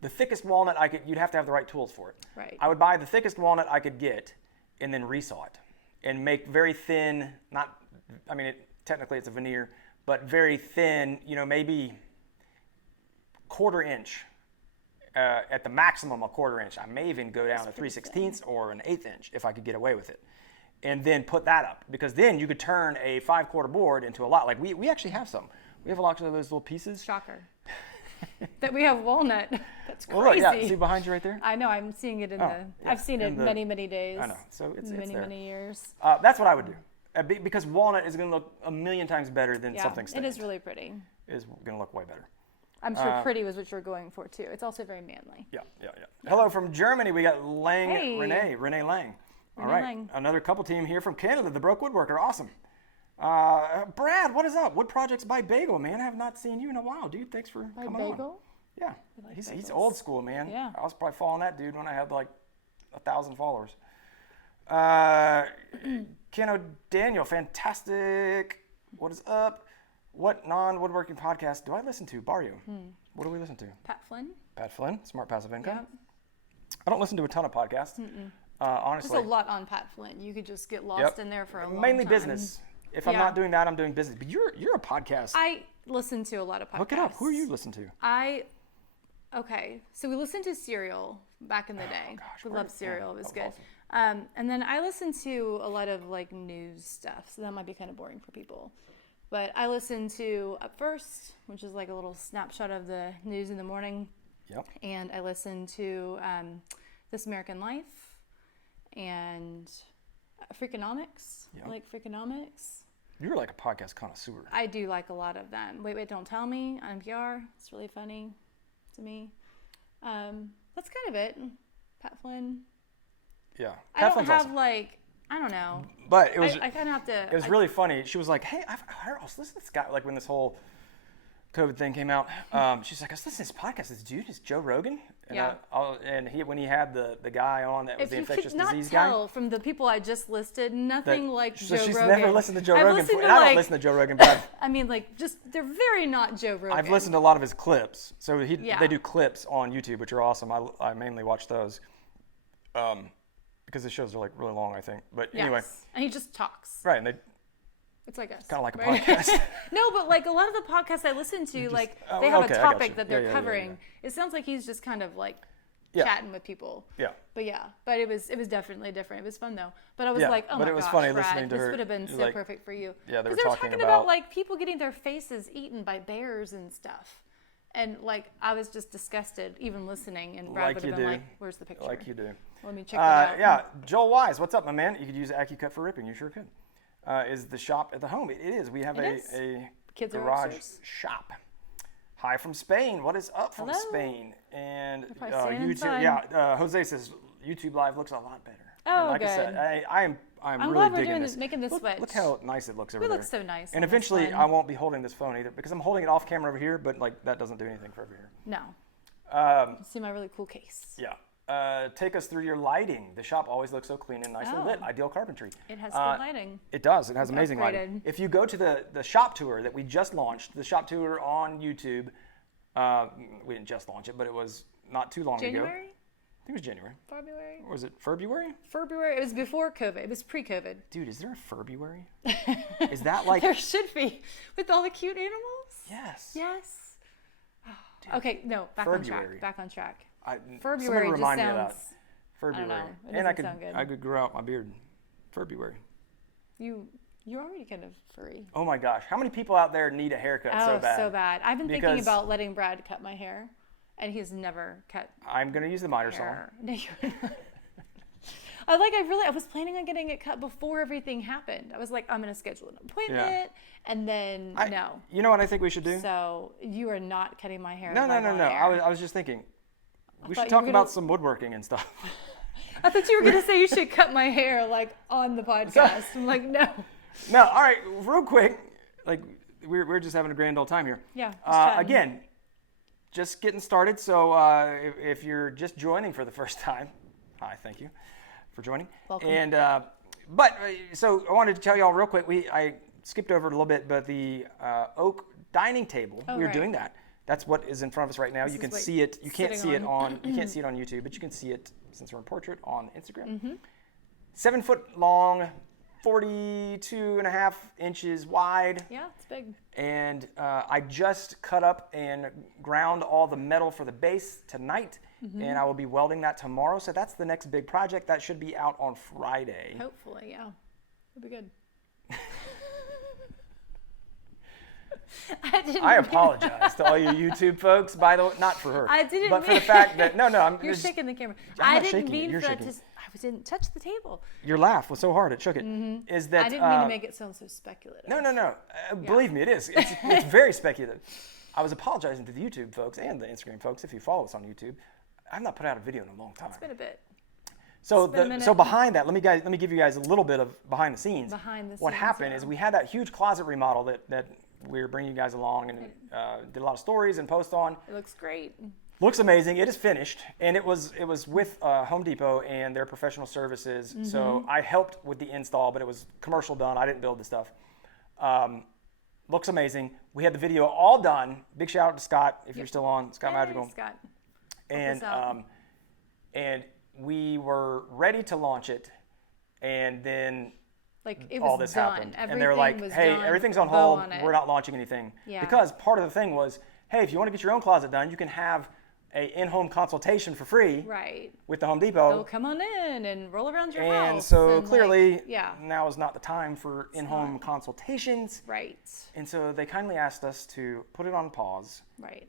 the thickest walnut I could. You'd have to have the right tools for it. Right. I would buy the thickest walnut I could get and then resaw it and make very thin. Technically it's a veneer, but very thin. Maybe quarter inch. At the maximum a quarter inch. I may even go down to 3/16 or an 1/8 inch if I could get away with it. And then put that up, because then you could turn a 5/4 board into a lot. Like we actually have some. We have a lot of those little pieces. Shocker. That we have walnut. That's crazy. Well, look, see behind you right there? I know, I'm seeing it I've seen it many, many days. I know, so it's many, there. many years. That's what I would do. Because walnut is going to look a million times better than something stained. It is really pretty. It's going to look way better. I'm sure pretty was what you're going for too. It's also very manly. Yeah. Hello from Germany. We got Lang Renee Lang. All right, Lang. Another couple team here from Canada, the Broke Woodworker. Awesome. Brad, what is up? Wood Projects by Bagel, man. I have not seen you in a while, dude. Thanks for coming on. Bagel? Yeah, he's old school, man. Yeah. I was probably following that dude when I had like 1,000 followers. Ken Daniel, fantastic. What is up? What non-woodworking podcast do I listen to? Barrio. What do we listen to? Pat Flynn. Pat Flynn, Smart Passive Income. Yep. I don't listen to a ton of podcasts. Honestly. There's a lot on Pat Flynn. You could just get lost in there for a long Mainly time. business. If I'm not doing that, I'm doing business. But you're a podcast. I listen to a lot of podcasts. Look it up. Who are you listening to? So we listened to Serial back in the day. Gosh, we loved Serial. It was good. Awesome. And then I listen to a lot of like news stuff. So that might be kind of boring for people. But I listen to Up First, which is like a little snapshot of the news in the morning. Yep. And I listen to This American Life and Freakonomics. Yep. I like Freakonomics. You're like a podcast connoisseur. I do like a lot of them. Wait, Don't Tell Me on NPR. It's really funny to me. That's kind of it. Pat Flynn. Yeah. I don't have like, I don't know. But it was. I kind of have to. It was really funny. She was like, "Hey, I was listening to this guy." Like when this whole COVID thing came out, she's like, "I was listening to this podcast. This dude is Joe Rogan." And when he had the guy on that was the infectious disease guy. If you could not tell from the people I just listed, nothing like Joe Rogan. So she's never listened to Joe Rogan before. And I don't listen to Joe Rogan, but I mean, like, just they're very not Joe Rogan. I've listened to a lot of his clips. So they do clips on YouTube, which are awesome. I mainly watch those. Because the shows are like really long, I think. But anyway. And he just talks. Right, and it's like us. Kind of like a podcast. No, but like a lot of the podcasts I listen to, they have a topic that they're covering. Yeah. It sounds like he's just kind of like chatting with people. Yeah. But it was definitely different. It was fun though. But I was like, oh my gosh, it was funny Brad, listening to her. This would have been so perfect for you. Yeah, they were talking about like people getting their faces eaten by bears and stuff. And like I was just disgusted even listening, and Brad would have been like, "Where's the picture?" Like you do. Let me check that out. Yeah, Joel Wise, what's up, my man? You could use AccuCut for ripping. You sure could. Is the shop at the home? It is. We have a garage shop. Hi from Spain. What is up from Spain? And YouTube. Yeah, Jose says YouTube Live looks a lot better. Oh, and like good. I said, I'm really glad we're digging doing this. Making this switch. Look how nice it looks over there. It looks so nice. And eventually, I won't be holding this phone either because I'm holding it off camera over here, but like that doesn't do anything for over here. No. See my really cool case. Yeah. Take us through your lighting. The shop always looks so clean and nicely lit. Ideal Carpentry. It has good lighting. It does. It has amazing lighting. If you go to the shop tour that we just launched, the shop tour on YouTube, we didn't just launch it, but it was not too long ago. January? I think it was January. February? Or was it February? February. It was before COVID. It was pre-COVID. Dude, is there a February? Is that like... There should be. With all the cute animals? Yes. Yes. Okay, no, back February. on track. Back on track. Somebody February just remind me of sounds. that. February. I don't know. It And I doesn't sound good. could grow out my beard. February. You're already kind of furry. Oh my gosh, how many people out there need a haircut so bad? Oh, so bad. I've been thinking about letting Brad cut my hair, and he's never cut. I'm gonna use the miter saw. No, you're not. I was planning on getting it cut before everything happened. I was like, I'm gonna schedule an appointment, and then no. You know what I think we should do? So you are not cutting my hair. No. I was just thinking, we should talk about some woodworking and stuff. I thought you were gonna say you should cut my hair like on the podcast. I'm like, no. No, all right, real quick, like we're just having a grand old time here. Yeah. Again, just getting started. So if you're just joining for the first time, hi, thank you for joining. Welcome. And so I wanted to tell y'all real quick. I skipped over it a little bit, but the oak dining table, we were doing that. That's what is in front of us right now. You can see it. You can't see it on. You can't see it on YouTube, but you can see it since we're in portrait on Instagram. Mm-hmm. 7 foot long. 42.5 inches wide. Yeah, it's big. And I just cut up and ground all the metal for the base tonight, and I will be welding that tomorrow. So that's the next big project. That should be out on Friday. Hopefully, yeah. It'll be good. I apologize to all you YouTube folks, by the way, not for her. I didn't but for the fact that, You're shaking the camera. I'm I not didn't shaking mean it. You're for that shaking to... I didn't touch the table. Your laugh was so hard, it shook it. Is that, I didn't mean to make it sound so speculative. No. Believe me, it is. It's very speculative. I was apologizing to the YouTube folks and the Instagram folks, if you follow us on YouTube. I've not put out a video in a long time. It's been a bit. So behind that, let me give you guys a little bit of behind the scenes. What happened is we had that huge closet remodel that we were bringing you guys along and did a lot of stories and posts on. It looks great. Looks amazing. It is finished, and it was with Home Depot and their professional services. Mm-hmm. So I helped with the install, but it was commercial done. I didn't build the stuff. Looks amazing. We had the video all done. Big shout out to Scott if you're still on. Scott Magical. Scott. And we were ready to launch it, and then it all was this done. happened. Everything and they're like, hey, everything's on hold. We're not launching anything. Yeah. Because part of the thing was, hey, if you want to get your own closet done, you can have a in-home consultation for free with the Home Depot. They'll come on in and roll around your house. And so clearly now is not the time for in-home consultations. Right. And so they kindly asked us to put it on pause. Right.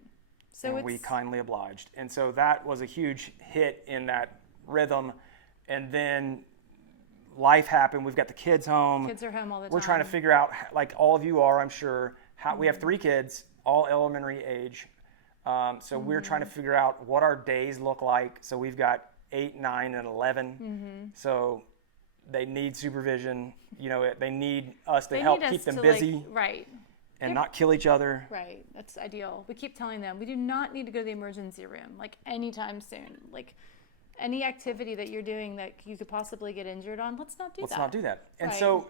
So we kindly obliged. And so that was a huge hit in that rhythm. And then life happened. We've got the kids home. Kids are home all the time. We're trying to figure out, like all of you are, I'm sure, how we have 3 kids, all elementary age. So we're trying to figure out what our days look like. So we've got 8, 9, and 11. So they need supervision. You know, they need us to help keep them busy. And not kill each other. Right. That's ideal. We keep telling them, we do not need to go to the emergency room, anytime soon. Any activity that you're doing that you could possibly get injured on, let's not do that. And so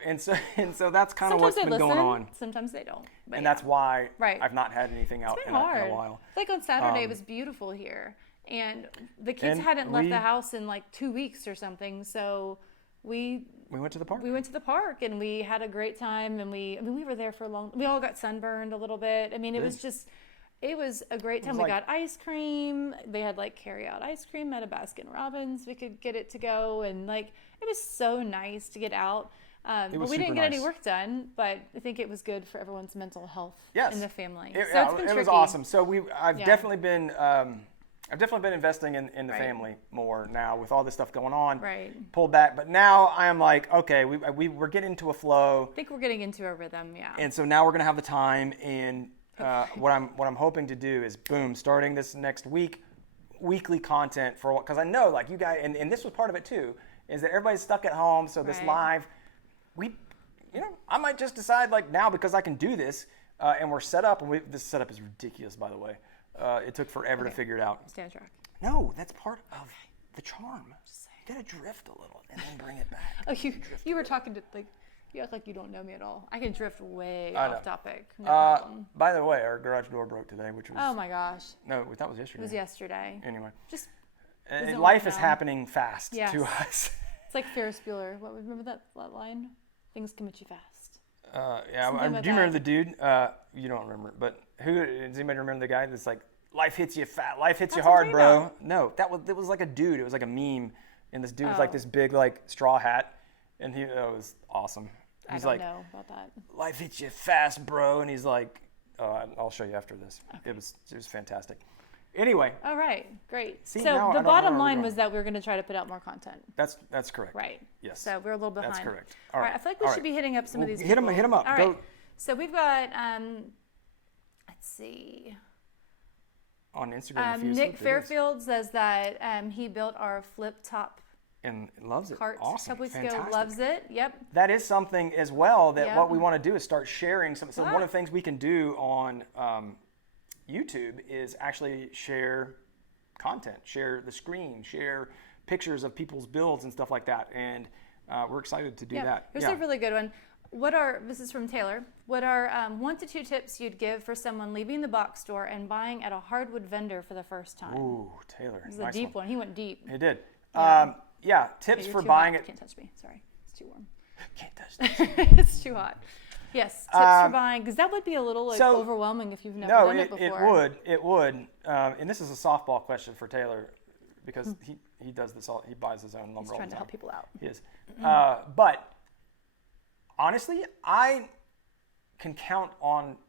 that's kind of what's been going on. Sometimes they don't. And that's why I've not had anything out in a while. On Saturday, it was beautiful here. And the kids hadn't left the house in 2 weeks or something. So we went to the park. We went to the park and we had a great time. And we were there for a long. We all got sunburned a little bit. It was a great time. We got ice cream. They had carry out ice cream at a Baskin Robbins. We could get it to go, and it was so nice to get out. But we didn't get any work done. But I think it was good for everyone's mental health in the family. It's been tricky. It was awesome. So I've definitely been investing in the family more now with all this stuff going on. Pulled back, but now I am okay, we're getting into a flow. I think we're getting into a rhythm, yeah. And so now we're gonna have the time and. What I'm hoping to do is starting this next week, weekly content because I know you guys and this was part of it too, is that everybody's stuck at home. So this live, I might just decide now because I can do this and we're set up and this setup is ridiculous, by the way. It took forever to figure it out. Stay on track. No, that's part of the charm. You gotta drift a little and then bring it back. Oh, you were talking to you act like you don't know me at all. I can drift way off topic. No problem. By the way, our garage door broke today, which was... Oh my gosh. No, that was yesterday. It was yesterday. Anyway. Just... life is happening fast to us. It's like Ferris Bueller. Remember that line? Things come at you fast. Do you remember the dude? You don't remember it, but does anybody remember the guy that's life hits you fat, life hits you That's what hard, I'm bro. talking No, it was like a dude. It was like a meme, and this dude was like this big like straw hat, and it was awesome. He's I don't like, know about that. life hits you fast, bro, and he's like, I'll show you after this. Okay. It was fantastic. Anyway. All right, great. See, so now I the don't know bottom where we're line going. was that we were going to try to put out more content. That's correct. Right. Yes. So we're a little behind. That's correct. All right. I feel like we should be hitting up some of these Hit people. them up. All Go. right. So we've got, let's see. On Instagram, a few Nick videos. Fairfield says that he built our flip top And loves it. cart Awesome. a couple weeks Fantastic. ago. Loves it. Yep. That is something as well that Yep. what we want to do is start sharing some. So one Ah. of the things we can do on YouTube is actually share content, share the screen, share pictures of people's builds and stuff like that. And we're excited to do that. Here's a really good one. This is from Taylor. What are 1 to 2 tips you'd give for someone leaving the box store and buying at a hardwood vendor for the first time? Ooh, Taylor. This is a deep one. He went deep. He did. Yeah. Tips You're for too buying hot. it. Can't touch me. Sorry. It's too warm. Can't touch this. It's too hot. Yes, tips for buying, because that would be a little overwhelming if you've never done it before. It would. And this is a softball question for Taylor because he does this all. He buys his own lumber. He's all trying the to help time. people out. He is. But honestly, I can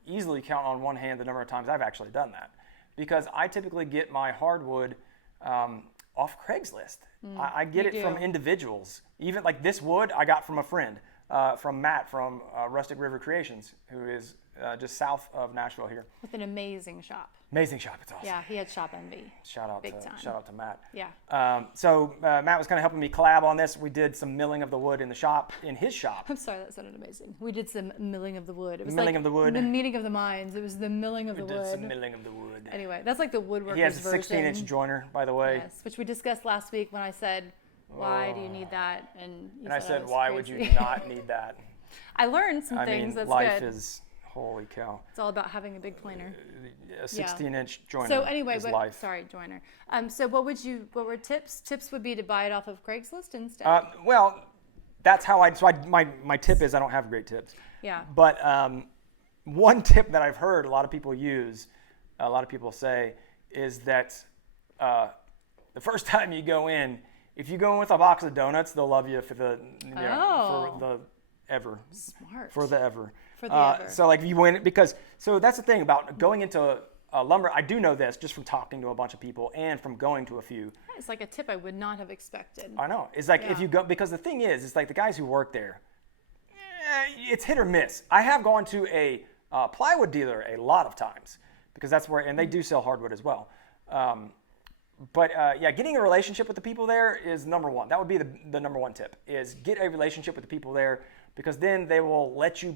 easily count on one hand the number of times I've actually done that, because I typically get my hardwood off Craigslist. I get it from individuals. Even like this wood I got from a friend, from Matt from Rustic River Creations, who is just south of Nashville here. With an amazing shop. Amazing shop. It's awesome. Yeah, he had shop envy. Shout out to Matt. Yeah. So Matt was kind of helping me collab on this. We did some milling of the wood in his shop. I'm sorry, that sounded amazing. We did some milling of the wood. It was Milling like of the wood. the meeting of the minds. It was the milling of the We wood. did some milling of the wood. Anyway, that's like the woodworker's He has a version. 16-inch joiner, by the way. Yes, which we discussed last week when I said, why do you need that? And I said, was why crazy. would you not need that? I learned some things. That's life good. is, holy cow. It's all about having a big planer. A 16-inch joiner So anyway, is life. sorry, joiner. So what were tips? Tips would be to buy it off of Craigslist instead. Well, that's how my tip is I don't have great tips. Yeah. But one tip that I've heard a lot of people say, is that the first time you go in, if you go in with a box of donuts, they'll love you for the ever. Smart. For the ever. For the ever. So like if you win, so that's the thing about going into lumber. I do know this just from talking to a bunch of people and from going to a few. It's like a tip I would not have expected. I know. It's like if you go, because the thing is, it's like the guys who work there, it's hit or miss. I have gone to a plywood dealer a lot of times because that's where, and they do sell hardwood as well. But getting a relationship with the people there is number one. That would be the number one tip, is get a relationship with the people there, because then they will let you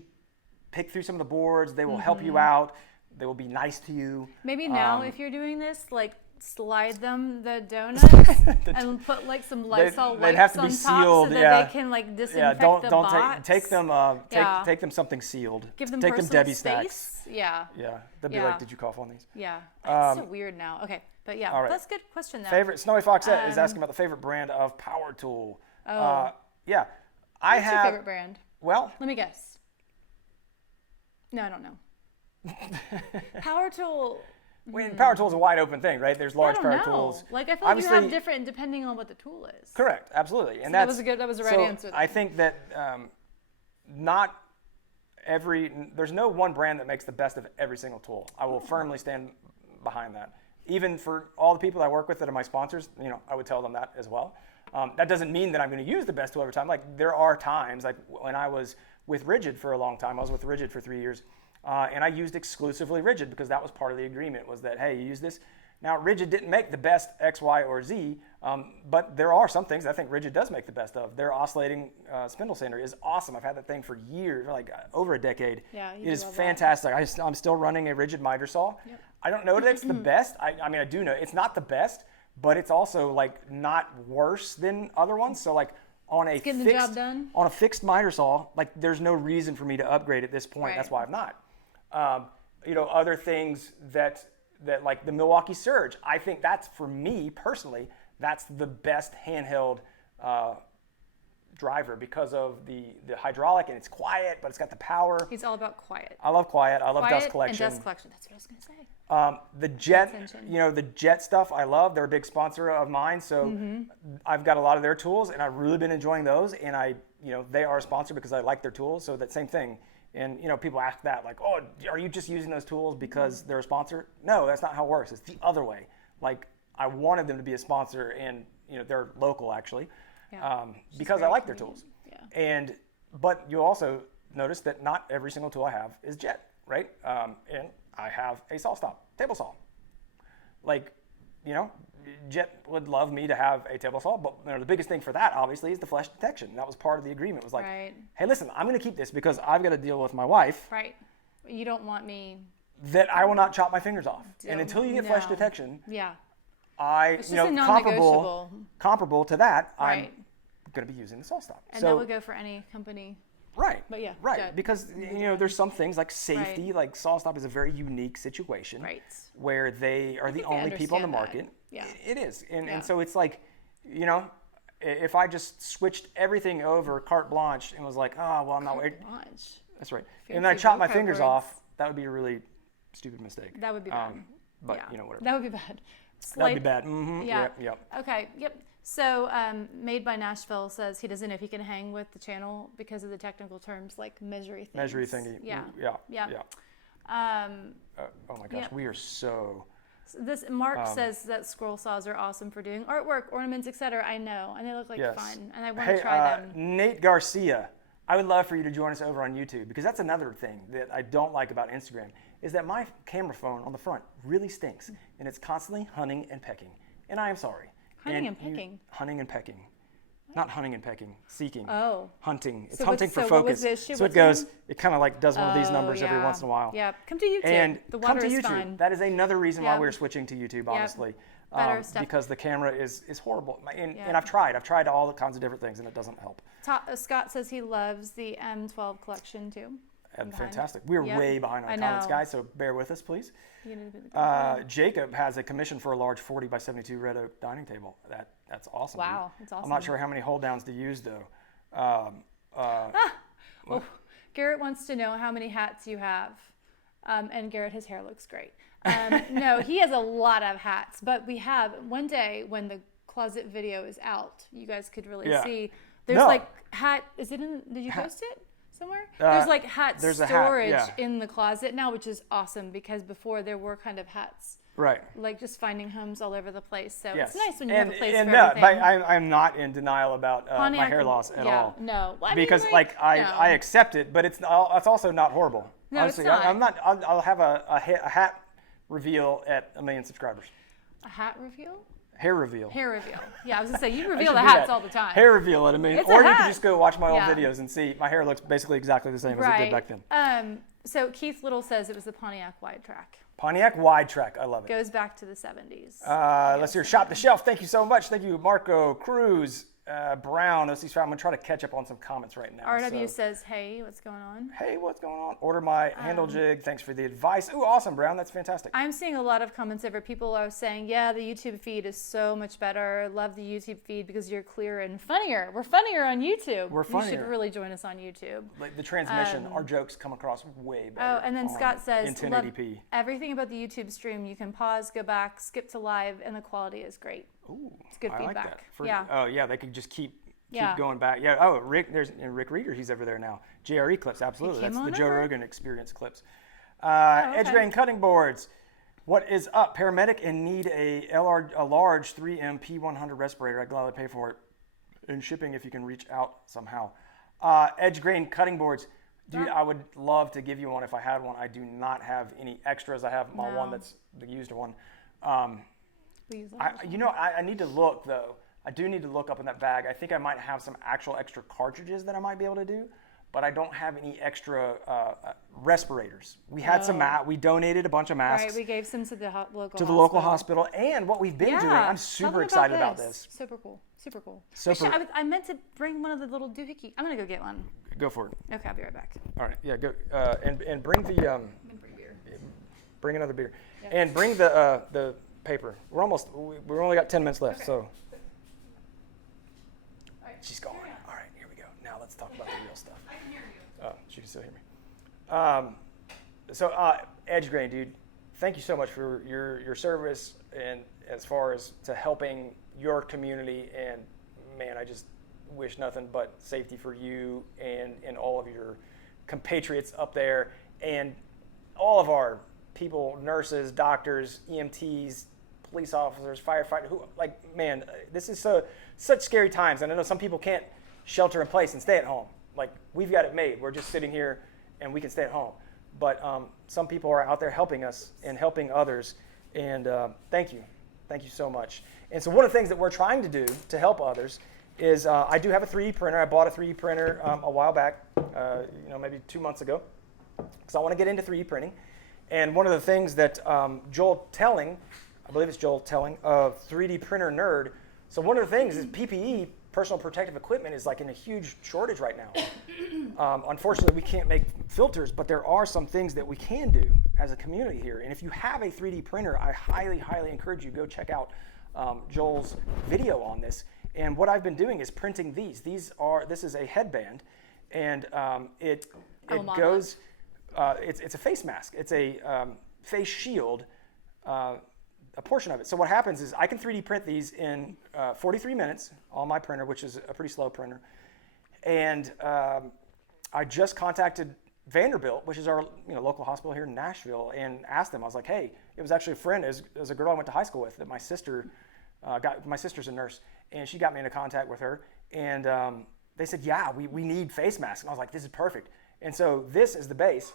pick through some of the boards. They will help you out. They will be nice to you. Maybe now if you're doing this, like slide them the donuts and put like some Lysol wipes have to on be top sealed, so that they can like disinfect the box. Take them something sealed. Give them take them personal Debbie space. snacks. Yeah. Yeah. They'll be like, did you cough on these? Yeah. It's so weird now. Okay. But yeah, all right. that's a good question though. Favorite Snowy Foxette is asking about the favorite brand of power tool. Yeah. What's your favorite brand? Well, let me guess. No, I don't know. Power tool. Power tool is a wide open thing, right? There's large I don't power know. tools. Like I feel like you have different depending on what the tool is. Correct, absolutely, and that was the right answer. I think that there's no one brand that makes the best of every single tool. I will firmly stand behind that. Even for all the people I work with that are my sponsors, I would tell them that as well. That doesn't mean that I'm going to use the best tool every time. Like there are times, like when I was with Rigid for a long time, I was with Rigid for 3 years. And I used exclusively Rigid because that was part of the agreement, was that, hey, you use this. Now, Rigid didn't make the best X, Y, or Z, but there are some things I think Rigid does make the best of. Their oscillating spindle sander is awesome. I've had that thing for years, like over a decade. Yeah, it is fantastic. I'm still running a Rigid miter saw. Yep. I don't know that it's the best. I mean, I do know it's not the best, but it's also like not worse than other ones. So like on a fixed miter saw, like there's no reason for me to upgrade at this point. Right. That's why I'm not. Other things that like the Milwaukee Surge, I think that's, for me personally, that's the best handheld driver because of the hydraulic, and it's quiet, but it's got the power. He's all about quiet. I love quiet. I love Quiet dust collection. and dust collection. That's what I was going to say. The jet, attention. the jet stuff I love. They're a big sponsor of mine, so I've got a lot of their tools, and I've really been enjoying those. And they are a sponsor because I like their tools. So that same thing. And people ask that, like, oh, are you just using those tools because they're a sponsor? No, that's not how it works. It's the other way. Like, I wanted them to be a sponsor, and they're local actually, because I like their tools. Yeah. But you'll also notice that not every single tool I have is jet, right? And I have a saw stop, table saw. Like, Jet would love me to have a table saw, but the biggest thing for that obviously is the flesh detection. That was part of the agreement. It was like, hey, listen, I'm going to keep this because I've got to deal with my wife. Right. You don't want me. That I will not chop my fingers off. And until you get flesh detection, it's just a non-negotiable. comparable to that, I'm going to be using the saw stop. And that would go for any company. Right. But right. Jet. Because there's some things like safety, like saw stop is a very unique situation, where they are the only people on the market. Yeah. It is, and so it's like, if I just switched everything over carte blanche and was like, oh well, I'm not waiting. That's right. And then I chopped my fingers off. That would be a really stupid mistake. That would be bad. But whatever. That would be bad. That would be bad. Mm-hmm. Yeah. Yep. Okay. Yep. So, Made by Nashville says he doesn't know if he can hang with the channel because of the technical terms like measury things. Measury thingy. Yeah. Oh my gosh, we are so. This Mark says that scroll saws are awesome for doing artwork, ornaments, etc. I know, and they look like fun, and I want to try them. Nate Garcia, I would love for you to join us over on YouTube, because that's another thing that I don't like about Instagram, is that my camera phone on the front really stinks, and it's constantly hunting and pecking, and I am sorry. Hunting and pecking. Hunting and pecking. Not hunting and pecking, seeking. Oh. Hunting. It's hunting for focus. What was this? So it goes, it kind of like does one of these numbers every once in a while. Yeah. Come to YouTube. And the water come to is YouTube. fine. That is another reason why we're switching to YouTube, honestly. Better stuff. Because the camera is horrible. And I've tried all kinds of different things, and it doesn't help. Scott says he loves the M12 collection too. Fantastic. We're way behind on comments, guys, so bear with us, please. Jacob has a commission for a large 40 by 72 red oak dining table. That's awesome. Wow, that's awesome. I'm not sure how many hold downs to use, though. Garrett wants to know how many hats you have. And Garrett, his hair looks great. No, he has a lot of hats, but we have one day when the closet video is out, you guys could really see. There's hat. Is it in? Did you post it somewhere? There's like hat storage in the closet now, which is awesome because before there were kind of hats. Right. Like just finding homes all over the place. So it's nice when you have a place for everything. But I'm not in denial about my hair loss at all. No. Well, because I accept it, but it's also not horrible. No, honestly, it's not. I'm not. I'll have a hat reveal at 1 million subscribers. A hat reveal? Hair reveal. Hair reveal. Yeah, I was gonna say you reveal the hats all the time. Hair reveal at 1 million. It's or a you hat. can just go watch my old videos and see my hair looks basically exactly the same as it did back then. So Keith Little says it was the Pontiac wide track. Pontiac wide track. I love it. Goes back to the 70s. Let's hear Shop the Shelf. Thank you so much. Thank you, Marco Cruz. Brown, I'm going to try to catch up on some comments right now. RW says, hey, what's going on? Hey, what's going on? Order my handle jig. Thanks for the advice. Ooh, awesome, Brown. That's fantastic. I'm seeing a lot of comments over. People are saying, yeah, the YouTube feed is so much better. Love the YouTube feed because you're clearer and funnier. We're funnier on YouTube. We're funnier. You should really join us on YouTube. Like the transmission, our jokes come across way better. Oh, and then Scott says, in 1080p. Everything about the YouTube stream, you can pause, go back, skip to live, and the quality is great. Ooh, it's good feedback. Like that. Oh, yeah, they could just keep going back. Yeah. Oh, Rick Reader. He's over there now. JRE clips. Absolutely. That's the Joe Rogan Experience clips. Edge grain cutting boards. What is up? Paramedic and need a large 3M P100 respirator. I'd gladly pay for it. And shipping if you can reach out somehow. Edge grain cutting boards. Dude, I would love to give you one if I had one. I do not have any extras. I have my one that's the used one. I need to look though. I do need to look up in that bag. I think I might have some actual extra cartridges that I might be able to do, but I don't have any extra respirators. We had some we donated a bunch of masks. Right, we gave some to the local hospital. And what we've been doing, I'm super excited about this. Super cool. Actually, I meant to bring one of the little doohickey. I'm gonna go get one. Go for it. Okay, I'll be right back. All right, yeah, go and bring the bring beer. Bring another beer, and bring the paper. We're only got 10 minutes left, so. She's gone. All right, here talk about the real stuff. I can hear you. Oh, she can still hear me. So Edge Grain, dude, thank you so much for your service and as far as to helping your community. And man, I just wish nothing but safety for you and all of your compatriots up there and all of our people, nurses, doctors, EMTs, police officers, firefighters, man, this is such scary times. And I know some people can't shelter in place and stay at home. Like, we've got it made. We're just sitting here and we can stay at home. But some people are out there helping us and helping others. And thank you. Thank you so much. And so one of the things that we're trying to do to help others is I do have a 3D printer. I bought a 3D printer a while back, maybe 2 months ago, because I want to get into 3D printing. And one of the things that Joel Telling, I believe it's Joel Telling, of 3D Printer Nerd. So one of the things is PPE, personal protective equipment, is like in a huge shortage right now. Unfortunately, we can't make filters, but there are some things that we can do as a community here. And if you have a 3D printer, I highly, highly encourage you to go check out Joel's video on this. And what I've been doing is printing these. This is a headband, and it goes. It's a face mask. It's a face shield. A portion of it. So what happens is I can 3D print these in 43 minutes on my printer, which is a pretty slow printer. And I just contacted Vanderbilt, which is our local hospital here in Nashville, and asked them. I was like, hey, it was actually a friend, it was a girl I went to high school with that my sister's a nurse, and she got me into contact with her. And they said, yeah, we need face masks. And I was like, this is perfect. And so this is the base.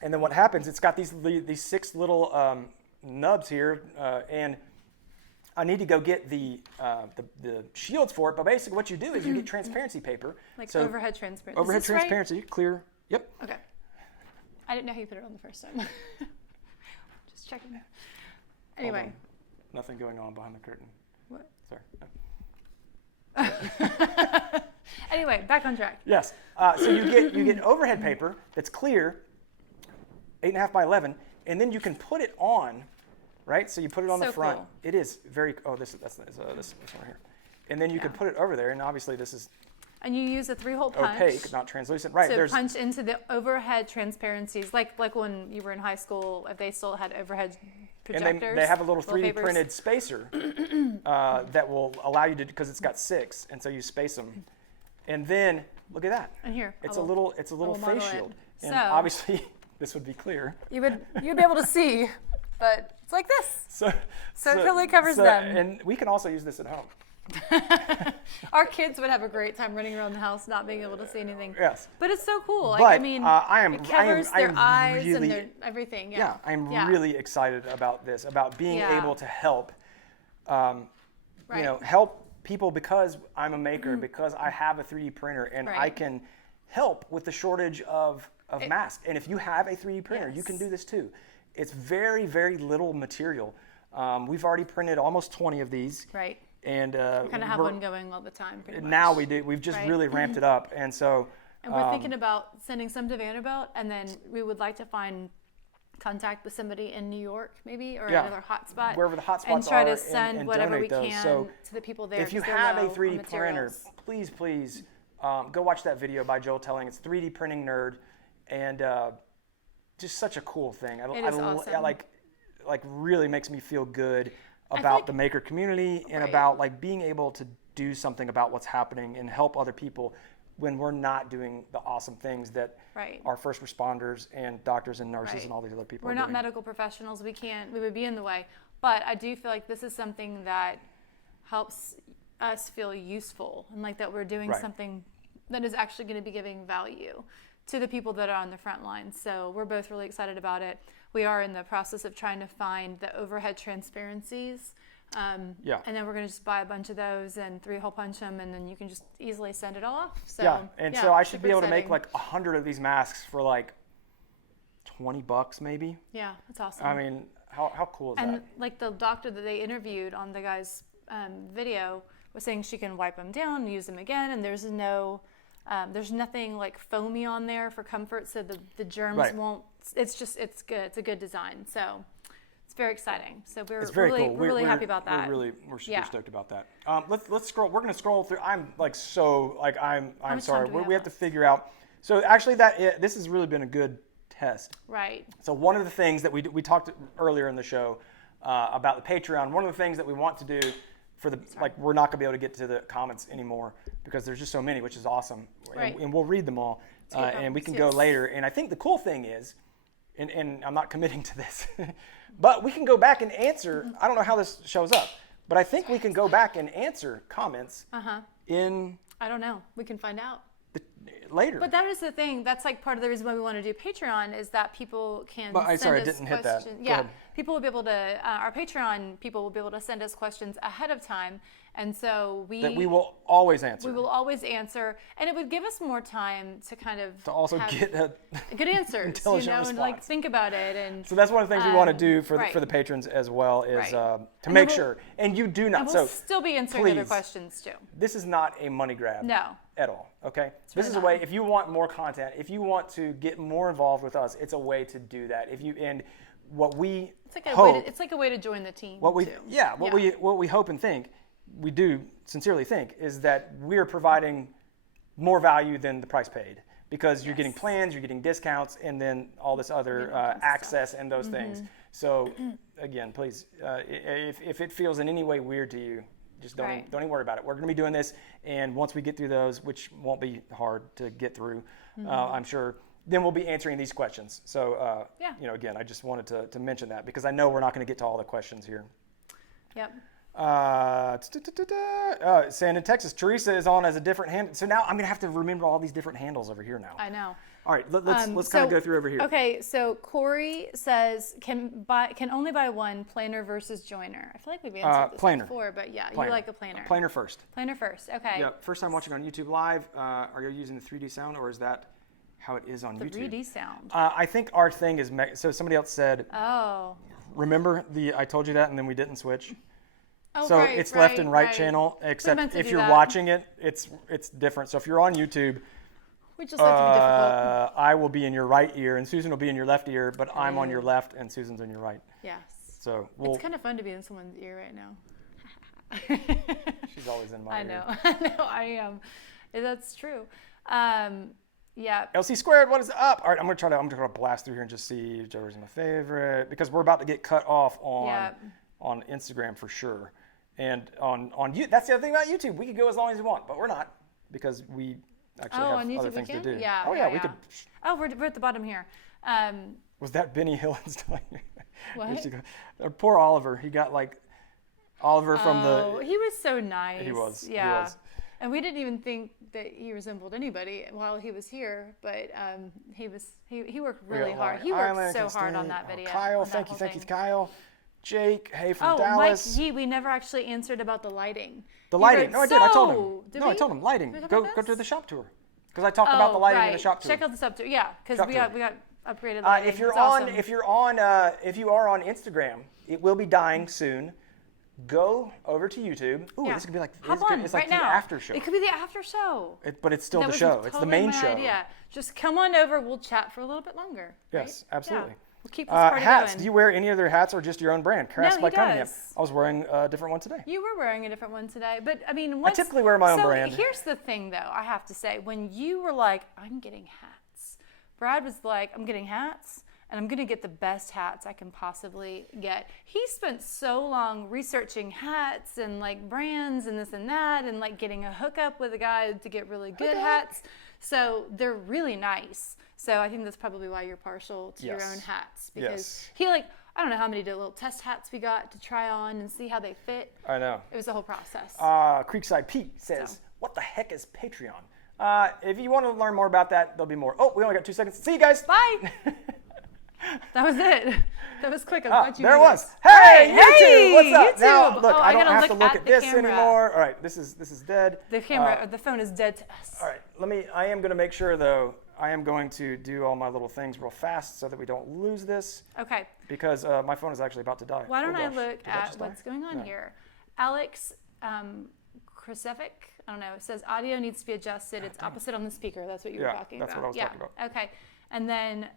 And then what happens, it's got these 6 little nubs here, and I need to go get the shields for it. But basically what you do is you get transparency paper. Like overhead transparency. Overhead transparency, right? Clear. Yep. Okay. I didn't know how you put it on the first time. Just checking. Anyway. Nothing going on behind the curtain. What? Sorry. Anyway, back on track. Yes. So you get overhead paper that's clear, 8.5 by 11, and then you can put it on, right? So you put it on the front. Cool. It is very. Oh, this one here, and then you can put it over there, and obviously this is. And you use a 3-hole punch. Opaque, not translucent, right? To punch into the overhead transparencies, like when you were in high school, if they still had overhead projectors. And they have a little 3D printed spacer that will allow you to, because it's got 6, and so you space them. And then look at that. And here, it's a little face shield, and so, obviously this would be clear. You'd be able to see, but it's like this. So it totally covers them. And we can also use this at home. Our kids would have a great time running around the house not being able to see anything. Yes. But it's so cool. But, it covers their eyes really, and their everything. Yeah. I'm really excited about this, about being able to help, help people, because I'm a maker, because I have a 3D printer, and I can help with the shortage of masks. And if you have a 3D printer, you can do this too. It's very, very little material. We've already printed almost 20 of these. Right. And we kind of have one going all the time. Pretty much. Now we do. We've just really ramped it up, and so. And we're thinking about sending some to Vanderbilt, and then we would like to find contact with somebody in New York, maybe, or another hotspot. Wherever the hotspots are, and try to send and whatever we those. can so to the people there. If you have a 3D printer, please go watch that video by Joel Telling. It's 3D Printing Nerd, and just such a cool thing. It is awesome. Like really makes me feel good about the maker community and about like being able to do something about what's happening and help other people when we're not doing the awesome things that our first responders and doctors and nurses and all these other people are doing. We're not medical professionals. We would be in the way. But I do feel like this is something that helps us feel useful, and like that we're doing something that is actually going to be giving value to the people that are on the front lines. So we're both really excited about it. We are in the process of trying to find the overhead transparencies. And then we're going to just buy a bunch of those and 3-hole punch them, and then you can just easily send it all off. So, so I should be able to make like 100 of these masks for like $20 maybe. Yeah, that's awesome. I mean, how cool is that? And like the doctor that they interviewed on the guy's video was saying she can wipe them down and use them again, and there's nothing like foamy on there for comfort, so the germs won't. It's good. It's a good design. So it's very exciting. So we're It's very really, cool. we're really happy about that. We're super stoked about that. Let's scroll. We're gonna scroll through. I'm like so like I'm much sorry. time do We have to figure out. So actually, this has really been a good test. Right. So one of the things that we talked earlier in the show about the Patreon. One of the things that we want to do for the we're not gonna be able to get to the comments anymore because there's just so many, which is awesome. Right. And we'll read them all, and we can go later. And I think the cool thing is, and I'm not committing to this, but we can go back and answer. I don't know how this shows up, but I think we can go back and answer comments in. I don't know. We can find out. Later. But that is the thing. That's like part of the reason why we want to do Patreon is that people can send us I didn't hit that. questions. Yeah, people will be able to. Our Patreon people will be able to send us questions ahead of time, and so we will always answer. We will always answer, and it would give us more time to kind of also get good answers, intelligent and response. like think about it. And so that's one of the things we want to do for the patrons as well is to make sure. And you do not. And we'll still be answering other questions too. This is not a money grab. No. At all. Okay. This is a way. If you want more content, if you want to get more involved with us, it's a way to do that. What we hope, it's like a way to join the team. What we hope and think, we do sincerely think, is that we're providing more value than the price paid because you're getting plans, you're getting discounts, and then all this other access and those things. So again, please, if it feels in any way weird to you, just don't even worry about it. We're going to be doing this, and once we get through those, which won't be hard to get through, I'm sure, then we'll be answering these questions. So, again, I just wanted to mention that because I know we're not going to get to all the questions here. Yep. Saying in Texas, Teresa is on as a different handle. So now I'm going to have to remember all these different handles over here now. I know. All right, let's kind of go through over here. Okay, so Corey says can only buy one planer versus joiner. I feel like we've answered this before, but yeah, planer. You like a planer. Planer first. Planer first. Okay. Yeah. First time watching on YouTube Live. Are you using the 3D sound, or is that how it is on YouTube? 3D sound. I think our thing is so. Somebody else said. Oh. Remember I told you that, and then we didn't switch. Oh, so it's left and right channel, except if you're watching it, it's different. So if you're on YouTube. We just like to be difficult. I will be in your right ear, and Susan will be in your left ear, but I'm on your left, and Susan's on your right. Yes. So it's kind of fun to be in someone's ear right now. She's always in my ear. I know, I am. That's true. Yeah. LC squared, what is up? All right, I'm gonna try to blast through here and just see if Joey's my favorite because we're about to get cut off on Instagram for sure, and on you. That's the other thing about YouTube. We could go as long as we want, but we're not because we. Actually have on YouTube other things to do. Yeah. Oh yeah, we could. Oh, we're at the bottom here. Was that Benny Hill installing? What? Poor Oliver. He got like Oliver from the. Oh, he was so nice. He was. Yeah. He was. And we didn't even think that he resembled anybody while he was here, but he worked really hard. He worked so hard on that video. Kyle, thank you, Kyle. Jake, hey from Dallas. Mike G, we never actually answered about the lighting. The lighting. No, I did. I told him. I told him lighting. Go to the shop tour. Because I talked about the lighting in the shop tour. Check out the shop tour. Yeah, because we got upgraded lighting. If you are on Instagram, it will be dying soon. Go over to YouTube. Ooh, this could be like it's like the after show. It could be the after show. But it's still the show. It's the main show. Idea. Just come on over. We'll chat for a little bit longer. Yes, right? absolutely. Yeah. We'll keep this party hats. going. Do you wear any other hats or just your own brand? No, he does. I was wearing a different one today. You were wearing a different one today, but I mean, I typically wear my own brand. Here's the thing, though. I have to say, when you were like, "I'm getting hats," Brad was like, "I'm getting hats, and I'm gonna get the best hats I can possibly get." He spent so long researching hats and like brands and this and that, and like getting a hookup with a guy to get really good hats. So they're really nice. So I think that's probably why you're partial to your own hats because he I don't know how many little test hats we got to try on and see how they fit. I know. It was a whole process. Creekside Pete says, "What the heck is Patreon?" If you want to learn more about that, there'll be more. Oh, we only got 2 seconds. See you guys. Bye. That was it. That was quick. I'm glad you there it knew was. this. Hey, YouTube. What's up? YouTube. Now, look, I don't gotta have to look at this camera. anymore. All right, this is dead. The phone is dead to us. All right, I am going to make sure though. I am going to do all my little things real fast so that we don't lose this. Okay. Because my phone is actually about to die. Why don't I look at what's going on here? Alex Krasevic, I don't know, it says audio needs to be adjusted. It's opposite on the speaker. That's what you were talking about. That's what I was talking about. Okay. And then,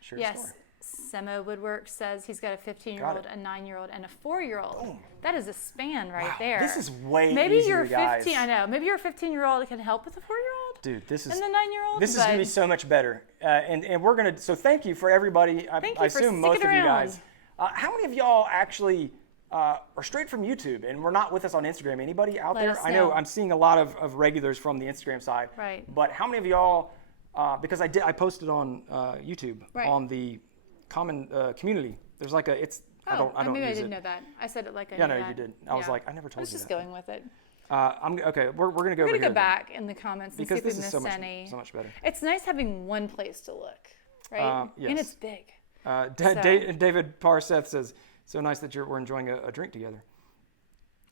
Share story. Semo Woodwork says he's got a 15-year-old, a 9-year-old, and a 4-year-old. Boom. That is a span right Wow, there. this is way maybe easier, you're 15. I know. Maybe your 15-year-old can help with the 4-year-old. Dude, this is and the 9-year-old. This is going to be so much better. And we're going to. So thank you for everybody. I assume most of you guys. How many of y'all actually are straight from YouTube and we're not with us on Instagram? Anybody out there? I know I'm seeing a lot of regulars from the Instagram side. Right. But how many of y'all? Because I posted on YouTube on the common community. There's like a I don't maybe use I didn't it. know that. I said it like I Yeah, knew no, that. you did. I was like, I never told you that. I was just going with it. Okay. We're gonna go. We're over gonna here go back in the comments and because see if this we is missed any. so much better. It's nice having one place to look, right? Yes. And it's big. David Parseth says, "So nice that we're enjoying a drink together."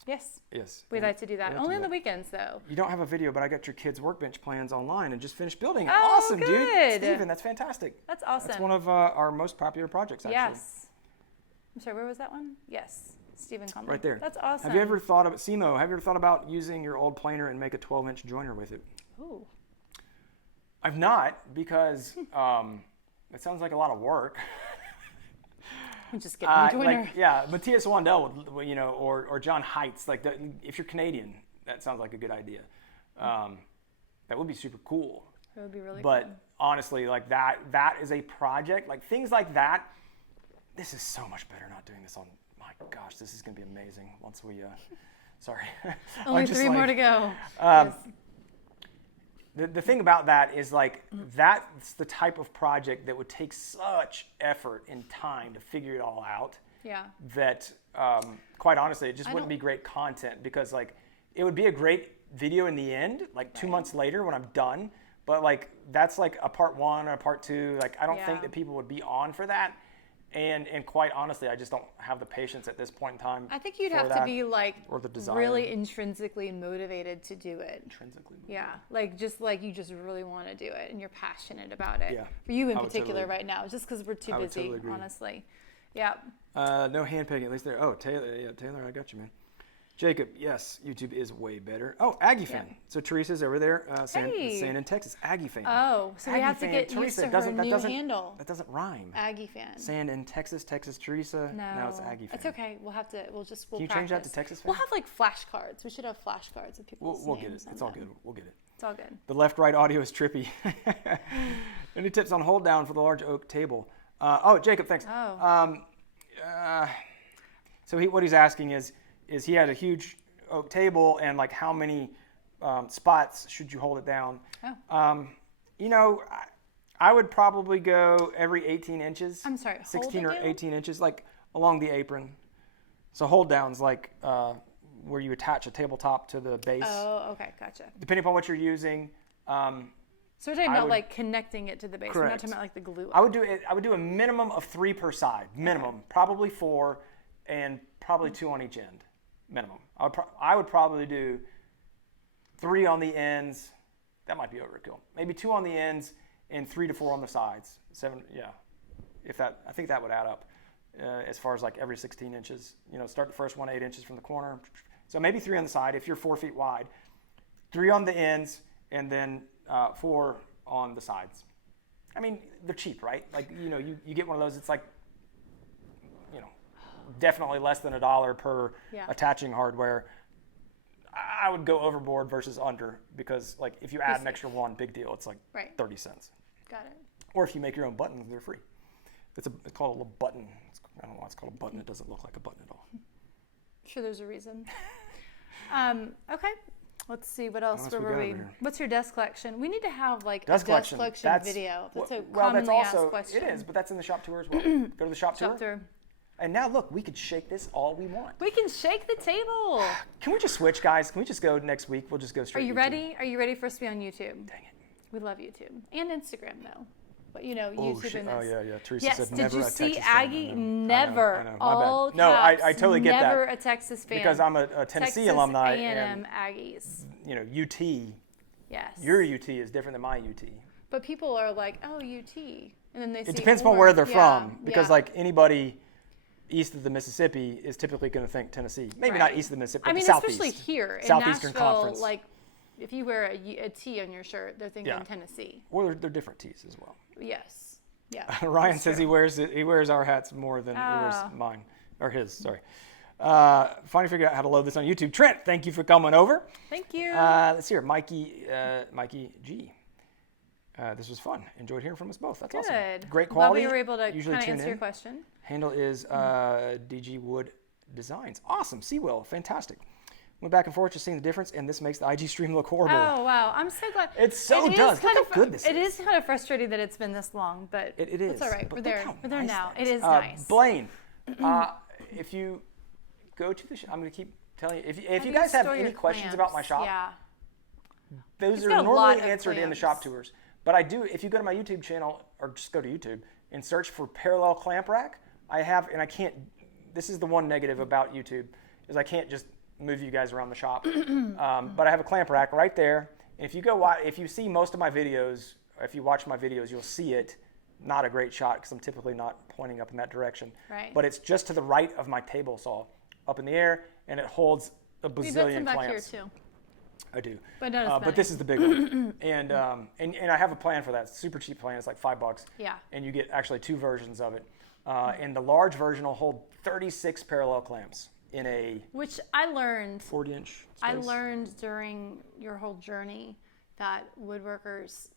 Yes. Yes. We'd like to do that. Only on the weekends, though. You don't have a video, but I got your kids' workbench plans online and just finished building it. Oh, awesome, good. dude. Steven, that's fantastic. That's awesome. That's one of our most popular projects, actually. Yes. I'm sorry, where was that one? Yes. Stephen Conley. Right there. That's awesome. Have you ever thought about, Simo, have you ever thought about using your old planer and make a 12-inch joiner with it? Ooh. I've not, because it sounds like a lot of work. Just get a joiner. Matthias Wandel, or John Heights. If you're Canadian, that sounds like a good idea. That would be super cool. It would be really cool. But honestly, that is a project. Like things like that, this is so much better not doing this on, my gosh, this is going to be amazing once we, sorry. Only 3 more to go. Yes. The thing about that is that's the type of project that would take such effort and time to figure it all out. Yeah. That quite honestly, it just wouldn't be great content because it would be a great video in the end, 2 months later when I'm done. But that's a part 1 or a part 2. I don't think that people would be on for that. And quite honestly, I just don't have the patience at this point in time. I think you'd have to be really intrinsically motivated to do it. Intrinsically motivated. Yeah, you just really want to do it and you're passionate about it. Yeah. For you in particular right now, just because we're too busy, totally honestly. Yeah. No hand pegging at least there. Oh, Taylor, I got you, man. Jacob, yes, YouTube is way better. Oh, Aggie fan. Yeah. So Teresa's over there, saying in Texas, Aggie fan. Oh, so Aggie we have to get Teresa, used to her new handle. That doesn't rhyme. Aggie fan. Saying in Texas, Teresa. No, now it's Aggie fan. It's okay. We'll practice. Can you change that to Texas fan? We'll have flashcards. We should have flashcards of people's We'll get it. names It's all good. We'll get it. It's all good. The left-right audio is trippy. Any tips on hold down for the large oak table? Jacob, thanks. Oh. So what he's asking is he had a huge oak table and how many spots should you hold it down? Oh. I would probably go every 18 inches. I'm sorry, 16 or 18 inches, along the apron. So hold downs where you attach a tabletop to the base. Oh, okay, gotcha. Depending upon what you're using. So we're talking about connecting it to the base. Correct. We're not talking about the glue. I would do a minimum of 3 per side. Minimum, probably 4, and probably 2 on each end. Minimum. I would probably do 3 on the ends. That might be overkill. Maybe 2 on the ends and 3 to 4 on the sides. 7, yeah. I think that would add up as far as every 16 inches. Start the first one 8 inches from the corner. So maybe 3 on the side if you're 4 feet wide. 3 on the ends and then 4 on the sides. I mean, they're cheap, right? You get one of those. It's definitely less than $1 per attaching hardware. I would go overboard versus under because if you add an extra 1, big deal. It's 30 cents. Got it. Or if you make your own buttons, they're free. It's called a little button. I don't know why it's called a button. It doesn't look like a button at all. Sure, there's a reason. Okay. Let's see, what else? Where were we? What's your desk collection? We need to have a desk collection video. That's a commonly asked question. It is, but that's in the shop tour as well. Go to the shop tour. And now look, we could shake this all we want. We can shake the table. Can we just switch, guys? Can we just go next week? We'll just go straight. Are you ready? Are you ready for us to be on YouTube? Dang it. We love YouTube. And Instagram, though. But YouTube and this. Oh, yeah. Teresa said never a Texas fan. Did you see Aggie? Never. I know. All caps. No, I totally get that. Never a Texas fan. Because I'm a Tennessee alumni. A&M Aggies. UT. Yes. Your UT is different than my UT. But people are like, oh, UT. And then they see it depends upon where they're from. Because anybody east of the Mississippi is typically going to think Tennessee. Maybe not east of the Mississippi, but southeast. Especially here in Southeastern Nashville, Conference. If you wear a T on your shirt, they're thinking Tennessee. Or they're different T's as well. Yes. Yeah. Ryan that's says true. he wears our hats more than he wears Oh. mine or his. Sorry. Finally figured out how to load this on YouTube. Trent, thank you for coming over. Thank you. Let's see here, Mikey G. This was fun. Enjoyed hearing from us both. That's awesome. Good. Great Glad quality. we were able to Usually kind of tune answer in. your question. Handle is DG Wood Designs. Awesome. Seawill. Fantastic. Went back and forth just seeing the difference, and this makes the IG stream look horrible. Oh, wow. I'm so glad. It so is does. Look kind how of good this It is. is kind of frustrating that it's been this long, but It is. it's all right. But We're look there. how We're there nice now. that It is nice. Blaine, if you go to the I'm going to keep telling you. If How you do guys have store any your questions about my clamps? shop, Yeah. those He's are got a lot normally of answered in the clamps. shop tours. But I do, if you go to my YouTube channel, or just go to YouTube and search for parallel clamp rack, I have, and I can't, this is the one negative about YouTube, is I can't just move you guys around the shop. But I have a clamp rack right there. And if you go, if you see most of my videos, if you watch my videos, you'll see it. Not a great shot because I'm typically not pointing up in that direction. Right. But it's just to the right of my table saw, up in the air, and it holds a We built bazillion some back clamps. here too. I do. But not as But many. this is the big one. And I have a plan for that. It's a super cheap plan. It's like $5. Yeah. And you get actually 2 versions of it. And the large version will hold 36 parallel clamps in a Which I learned. 40-inch space. I learned during your whole journey that woodworkers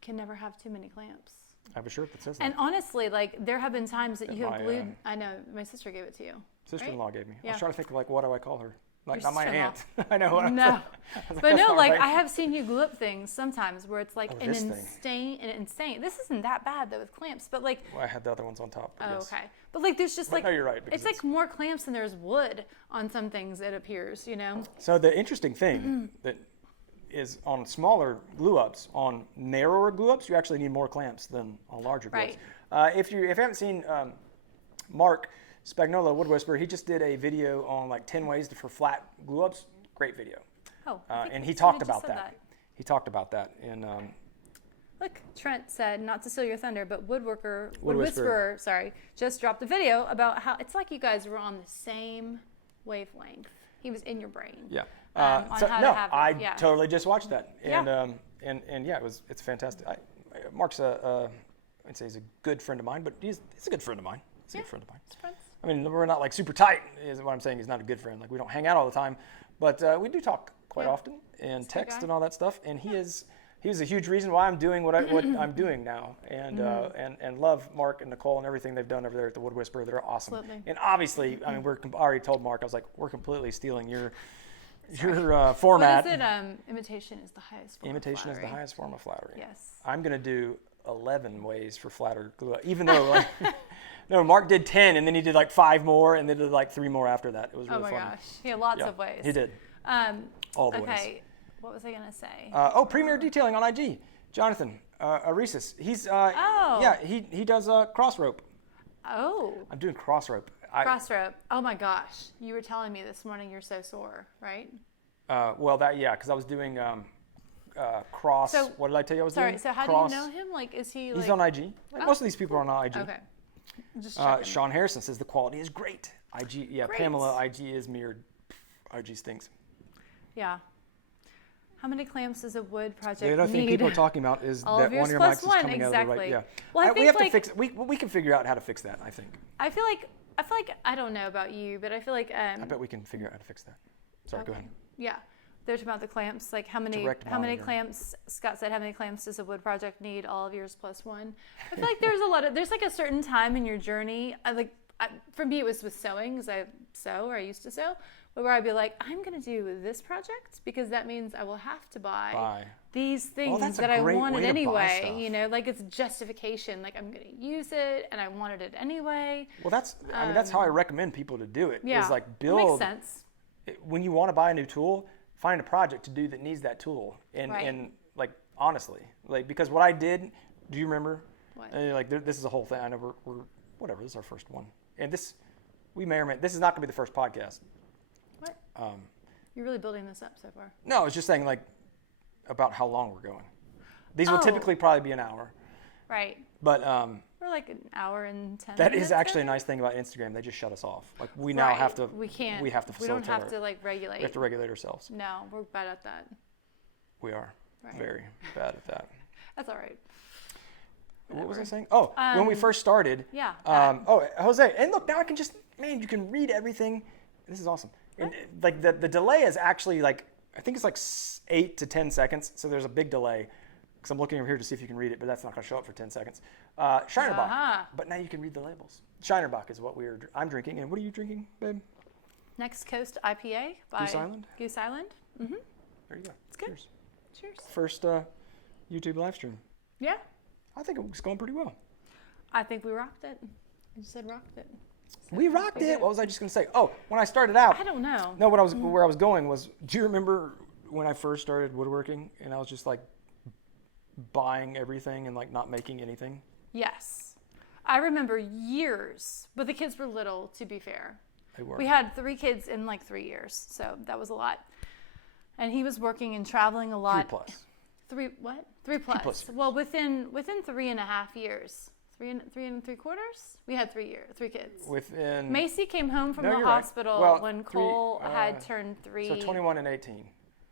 can never have too many clamps. I have a shirt that says that. And honestly, like there have been times that you have My, glued. I know my sister gave it to you. Sister-in-law gave me. I Yeah. was trying to think of like, what do I call her? Like, Your not my sister-in-law. aunt. I know. No, but that's no, not like right. I have seen you glue up things sometimes where it's like Oh, an this thing. insane. This isn't that bad though with clamps, but like. Well, I had the other ones on top. Oh, Yes. okay. But like there's just But like no, you're right, because it's like more clamps than there's wood on some things, it appears, you know. So the interesting thing that is on smaller glue ups, on narrower glue ups, you actually need more clamps than on larger glue ups. If you haven't seen Mark Spagnola, Wood Whisperer, he just did a video on like 10 ways for flat glue ups. Great video. Oh, I think And he somebody talked just about said that. He talked about that in Look, Trent said, not to steal your thunder, but Wood Whisperer. Whisperer, sorry, just dropped a video about how it's like you guys were on the same wavelength. He was in your brain. Yeah. On So how no, to have it, I yeah. totally just watched that, and Yeah. and yeah, it's fantastic. Mark's I'd say he's a good friend of mine, but he's a good friend of mine. He's a good friend of mine. It's friends. I mean, we're not like super tight, is what I'm saying. He's not a good friend. Like we don't hang out all the time, but we do talk quite Yeah. often and a good text guy. and all that stuff. And he was a huge reason why I'm doing what I'm doing now, and and love Mark and Nicole and everything they've done over there at the Wood Whisperer. They're awesome. Absolutely. And obviously, I mean, I already told Mark, I was like, we're completely stealing your format. What is it? Imitation is the highest form Imitation of is the flattery. highest form of flattery. Yes. I'm gonna do 11 ways for flatter glue, even though like, no, Mark did 10, and then he did like 5 more, and then did like 3 more after that. It was really Oh my funny. gosh. He had lots Yeah, of ways. he did. All the ways. Okay. What was I going to say? Premier Detailing on IG. Jonathan Aresis. He's Oh. yeah, he does cross rope. Oh. I'm doing cross rope. Cross rope. Oh my gosh. You were telling me this morning you're so sore, right? Well, because I was doing cross. So- What did I tell you I was Sorry, doing? so how Cross. do you know him? Like, is he like... He's on IG. Like most of these people are on IG. Okay. Just checking. Sean Harrison says the quality is great. IG, yeah, Great. Pamela, IG is mirrored. IG stinks. Yeah. How many clamps does a wood project The other thing need? people are talking about is All that of one yours of your plus mics one, is coming out of the right. exactly. Yeah. Well, I we think, have like- to fix it. We can figure out how to fix that. I think. I feel like I don't know about you, but I feel like I bet we can figure out how to fix that. Sorry, go okay. ahead. Yeah. They're talking about the clamps, like how many Direct monitoring. clamps, Scott said, how many clamps does a wood project need? All of yours plus one. I feel like there's like a certain time in your journey. For me, it was with sewing, because I sew, or I used to sew, where I'd be like, I'm going to do this project because that means I will have to buy these things that's a that I great wanted way to buy anyway. stuff. You know, like it's justification. Like I'm going to use it and I wanted it anyway. Well, that's how I recommend people to do it. Yeah. Is like Makes build. sense. When you want to buy a new tool, find a project to do that needs that tool. And Right. and like honestly, like because what I did, do you remember? What? This is a whole thing. I know we're whatever. This is our first one, and this is not going to be the first podcast. What? You're really building this up so far. No, I was just saying like about how long we're going. These will Oh. typically probably be an hour, Right. but We're like an hour and 10 that minutes is actually a in. nice thing about Instagram. They just shut us off. Like we now Right. have to. We can't. We have to We don't facilitate. have to like regulate. We have to regulate ourselves. No, we're bad at that. We are Right. very bad at that. That's all right. What was I saying? Oh, when we first started. Yeah. Jose, and look, now I can just, man, you can read everything. This is awesome. And like the delay is actually like, I think it's like 8 to 10 seconds. So there's a big delay. Because I'm looking over here to see if you can read it, but that's not going to show up for 10 seconds. Shinerbach. But now you can read the labels. Shinerbach is what I'm drinking. And what are you drinking, babe? Next Coast IPA by Goose Island? Goose Island. Mm-hmm. There you go. It's good. Cheers. Cheers. First YouTube live stream. Yeah. I think it was going pretty well. I think we rocked it. You said rocked it. So we rocked it. What was I just going to say? Oh, when I started out. I don't know. No, where I was going was, do you remember when I first started woodworking and I was just like buying everything and like not making anything? Yes. I remember years, but the kids were little, to be fair. They were. We had 3 kids in like 3 years, so that was a lot. And he was working and traveling a lot. 3+. 3 what? 3+. 3+. Well, within 3.5 years, 3.75 quarters, we had 3 kids. Within. Macy came home from the you're hospital right. Well, when Cole had turned 3. So 21 and 18.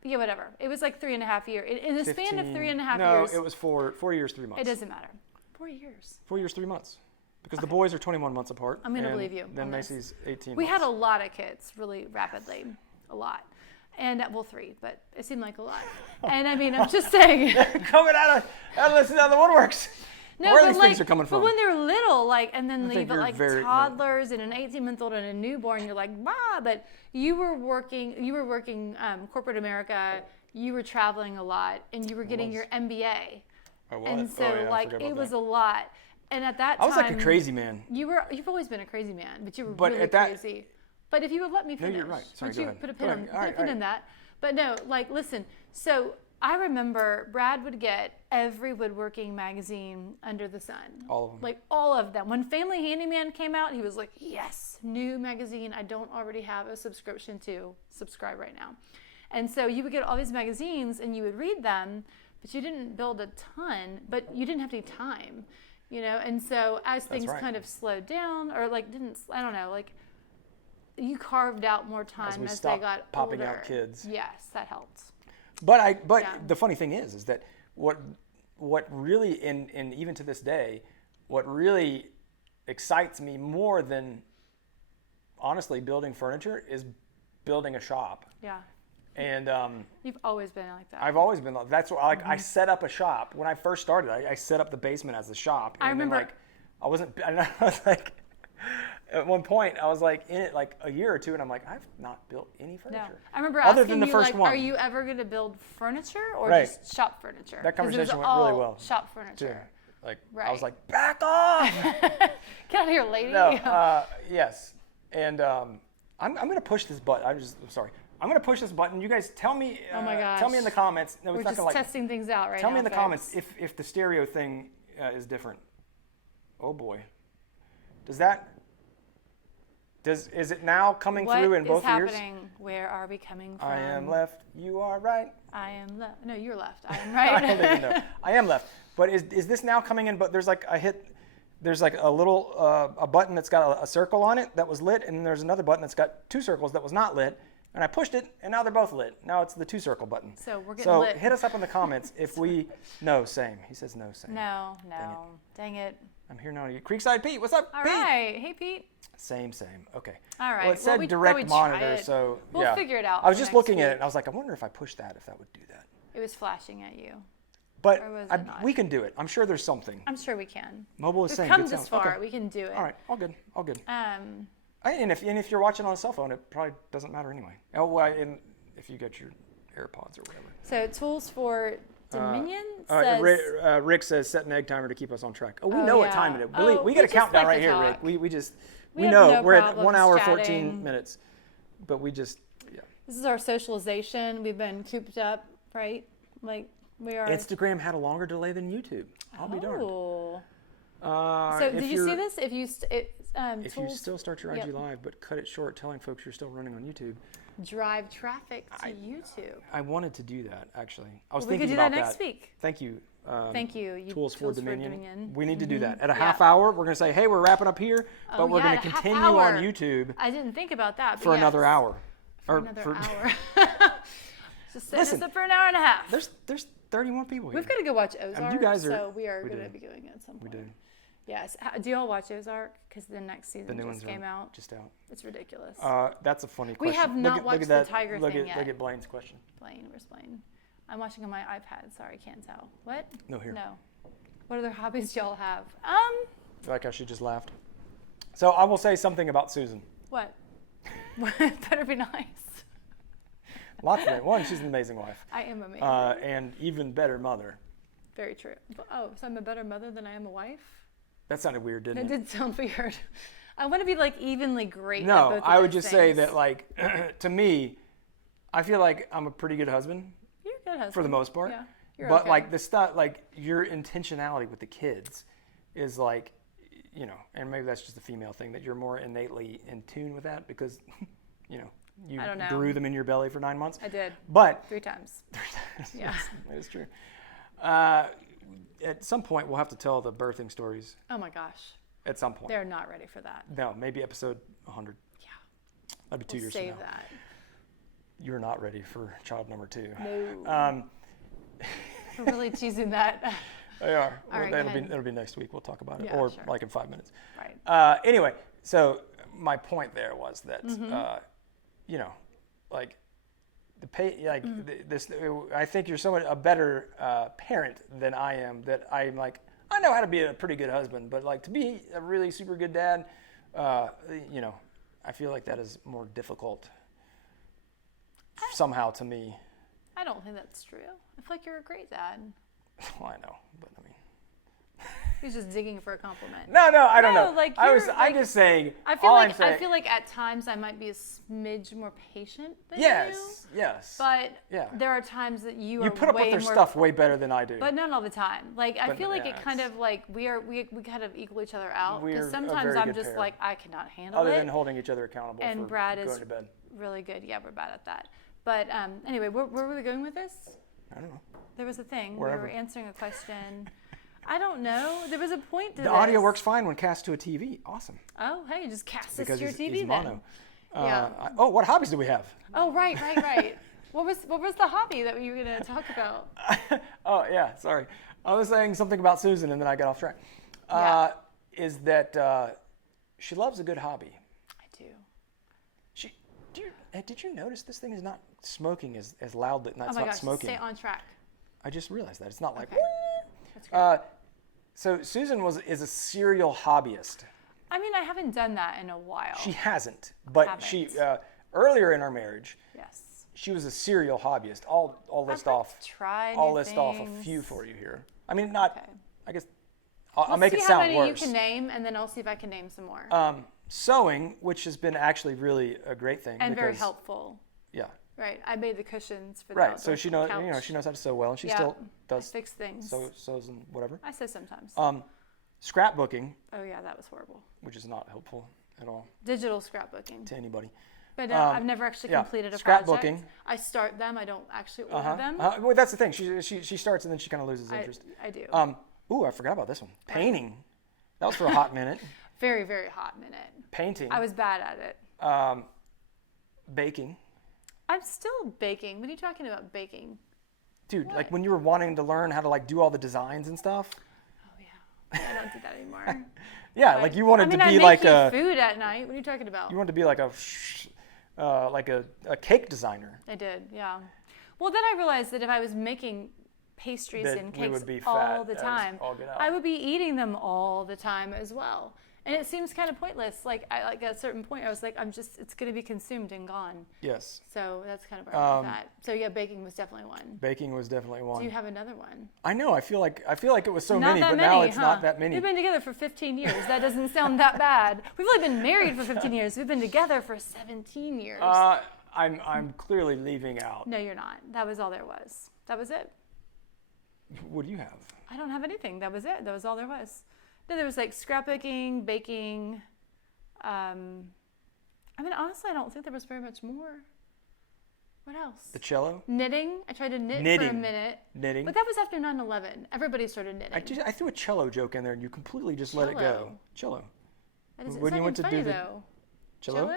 Yeah, whatever. It was like 3.5 years. In the span of 3.5 years. No, it was 4 years, 3 months. It doesn't matter. 4 years. 4 years, 3 months. Because the boys are 21 months apart. I'm going to believe you. Then Macy's 18 We months. had a lot of kids really rapidly. A lot. And, well, 3, but it seemed like a lot. And I mean, I'm just saying. Coming out of the woodworks. No, Where but these like, things are coming from. But when they're little, like, and then I you've think got you're like very- toddlers and an 18-month-old and a newborn, you're like, bah, but you were working corporate America, you were traveling a lot, and you were getting your MBA. I was. And so, Oh, yeah, I like, forgot it about was that. a lot. And at that time, I was like a crazy man. You've always been a crazy man, but you were But really at that- crazy. But if you would let me finish, you're right. Sorry, would go you ahead. put a Go pin ahead. in that? But no, like, listen. So I remember Brad would get every woodworking magazine under the sun. All of them. Like all of them. When Family Handyman came out, he was like, yes, new magazine I don't already have a subscription to. Subscribe right now. And so you would get all these magazines and you would read them, but you didn't build a ton, but you didn't have any time, you know? And so as things kind of slowed down or like I don't know, like you carved out more time as they got popping older. out kids. Yes, that helped. But the funny thing is that what really and even to this day, what really excites me more than honestly building furniture is building a shop. Yeah. And You've always been like that. I've always been like that's what I set up a shop when I first started. I set up the basement as a shop. And I remember. Then, I was like. At one point, I was like in it like a year or two, and I'm like, I've not built any furniture. No. I remember other asking than the you, first like, one. are you ever going to build furniture or Right. just shop furniture? That 'Cause it was conversation went really all well. Shop furniture. Like Right. I was like, back off. Get out of here, lady. No, yes, and I'm going to push this button. I'm sorry. I'm going to push this button. You guys tell me. Oh my gosh. Tell me in the comments. No, We're it's not just gonna, like, testing things out right now. Tell me in the folks. comments if the stereo thing is different. Oh boy, does that? Is it now coming through in both ears? What is happening? Where are we coming from? I am left. You are right. I am left. No, you're left. I am I right. don't even know. I am left. But is this now coming in? But there's like there's like a little a button that's got a circle on it that was lit, and there's another button that's got 2 circles that was not lit. And I pushed it, and now they're both lit. Now it's the 2 circle button. So we're getting lit. So hit us up in the comments if we. No, same. He says no, same. No. Dang it. I'm here now. Creekside Pete, what's up, All Pete? right. Hey, Pete. Same. Okay. All right. Well, it said we direct thought we'd monitor, try it. so We'll yeah. figure it out I was for just next looking at it, week. and I was like, I wonder if I push that, if that would do that. It was flashing at you. But Or was it not? we can do it. I'm sure there's something. I'm sure we can. Mobile is We've saying come good this sound. far. Okay. We can do it. All right. All good. Um, And if you're watching on a cell phone, it probably doesn't matter anyway. Oh, well, and if you get your AirPods or whatever. so tools for Dominion Rick says set an egg timer to keep us on track. Oh, we Oh, know what yeah. time it is. Oh, We got a we just countdown like right to here, talk. Rick. We have know no we're at problems 1 hour chatting. 14 minutes, but we just This is our socialization. We've been cooped up, right? Like we are. Instagram had a longer delay than YouTube. I'll be darned. Oh. So So did you see this? If you If you tools still start your IG Yep. live, but cut it short, telling folks you're still running on YouTube. drive traffic to YouTube. I wanted to do that actually. I was We could thinking do about that next week. Thank you. Thank you. Tools for Dominion. We need to Mm-hmm. do that. At a half hour, we're going to say, hey, we're wrapping up here, but we're going at to a half continue hour. on YouTube I didn't think about that. But for another yes. hour. For another hour. Just set Listen, us up for an hour and a half. There's 31 people here. We've got to go watch Ozark, you guys so we are we going to do. be going at some We point. do. Yes. Do you all watch Ozark? Because the next season The new just ones came are out. just out. It's ridiculous. That's a funny We question. have not look watched at the that. tiger look thing at, yet. Look at Blaine's question. Blaine, where's Blaine? I'm watching on my iPad. Sorry, can't tell. What? No, here. No. What other hobbies y'all have? Like how she just laughed. So I will say something about Susan. What? Better be nice. Lots of it. One, she's an amazing wife. I am amazing. And even better mother. Very true. Oh, so I'm a better mother than I am a wife? That sounded weird, didn't That it? did sound weird. I want to be like evenly great. No, at both of I would those just say things. that, like, to me, I feel like I'm a pretty good husband You're a good husband. for the most part. Yeah. You're But okay. like the stuff, like your intentionality with the kids is like, you know, and maybe that's just a female thing that you're more innately in tune with that because, you know, you I don't know. grew them in your belly for 9 months. I did. But 3 times. yes, Yeah. that is true. At some point, we'll have to tell the birthing stories. Oh my gosh. At some point. They're not ready for that. No, maybe episode 100. Yeah. That'd be 2 We'll years save from now. that. You're not ready for child number 2. No. We're really teasing that. They are. All right, that'll go ahead. be next week. We'll talk about it, Yeah, or sure. like in 5 minutes. Right. Anyway, so my point there was that Mm-hmm. you know, like the pay, like Mm-hmm. this. I think you're so much a better parent than I am. That I'm like I know how to be a pretty good husband, but like to be a really super good dad, you know, I feel like that is more difficult somehow to me. I don't think that's true. I feel like you're a great dad. Well, I know, but I mean. He's just digging for a compliment. No, I don't No, know. like I'm you're, just saying. I feel all like I'm saying, I feel like at times I might be a smidge more patient than yes, you. yes. But Yeah. there are times that you are You put up way with their more, stuff way better than I do. but not all the time. Like I But, feel like yeah, it kind it's- of like we kind of equal each other out. We're Because a sometimes very I'm good just pair. like I cannot handle Other it. than holding each other accountable And for Brad is going to bed. really good. Yeah, we're bad at that. But anyway, where were we going with this? I don't know. There was a thing. Wherever. We were answering a question. I don't know. There was a point to The this. audio works fine when cast to a TV. Awesome. Oh, hey, just cast this Because to your he's TV then. mono. Yeah. What hobbies do we have? Oh, right. What was the hobby that you were going to talk about? Oh, yeah, sorry. I was saying something about Susan and then I got off track. Yeah. Is that she loves a good hobby. I do. Did you notice this thing is not smoking as loud? It's Oh my not gosh, smoking. stay on track. I just realized that. It's not like. Okay. That's great. So Susan is a serial hobbyist. I mean, I haven't done that in a while. She hasn't, but she Haven't. earlier in our marriage, Yes. she was a serial hobbyist. I'll list I'd like off. to try I'll new list off a things. few for you here. I mean, not. Okay. I guess I'll Let's make see it how sound many worse. you can name, and then I'll see if I can name some more. Sewing, which has been actually really a great thing. And very because- helpful. Yeah. Right. I made the cushions for the Right. So outdoor she knows. couch. She knows how to sew well, and she Yeah, still I does fix things. sews and whatever. I sew sometimes. Scrapbooking, Oh yeah, that was horrible. which is not helpful at all Digital scrapbooking. to anybody. But I've never actually yeah, completed a scrapbooking. project. I start them. I don't actually order them. Well, that's the thing. She starts and then she kind of loses interest. I do. Ooh, I forgot about this one. Painting. That was for a hot minute. Very, very hot minute. Painting. I was bad at it. Baking. I'm still baking. What are you talking about baking? Dude, What? like when you were wanting to learn how to like do all the designs and stuff. Oh yeah. I don't do that anymore. Yeah, Right. like you wanted I mean, to I be make like you a food at night. What are you talking about? you wanted to be like a cake designer. I did, yeah. Well, then I realized that if I was making pastries That and we cakes would be all fat the as time, all get out. I would be eating them all the time as well. And it seems kind of pointless. Like at a certain point, I was like, it's going to be consumed and gone. Yes. So that's kind of where I'm at. So yeah, baking was definitely one. Baking was definitely one. Do you have another one? I know. I feel like it was so Not many, that but many, now it's huh? not that many. We've been together for 15 years. That doesn't sound that bad. We've only been married for 15 years. We've been together for 17 years. I'm clearly leaving out. No, you're not. That was all there was. That was it. What do you have? I don't have anything. That was it. That was all there was. No, there was like scrapbooking, baking. I mean, honestly, I don't think there was very much more. What else? The cello? Knitting. I tried to knit for a Knitting. minute. Knitting. But that was after 9/11. Everybody started knitting. I threw a cello joke in there, and you completely just let it go. Cello. That is, when it's you not went even to funny do the though. cello?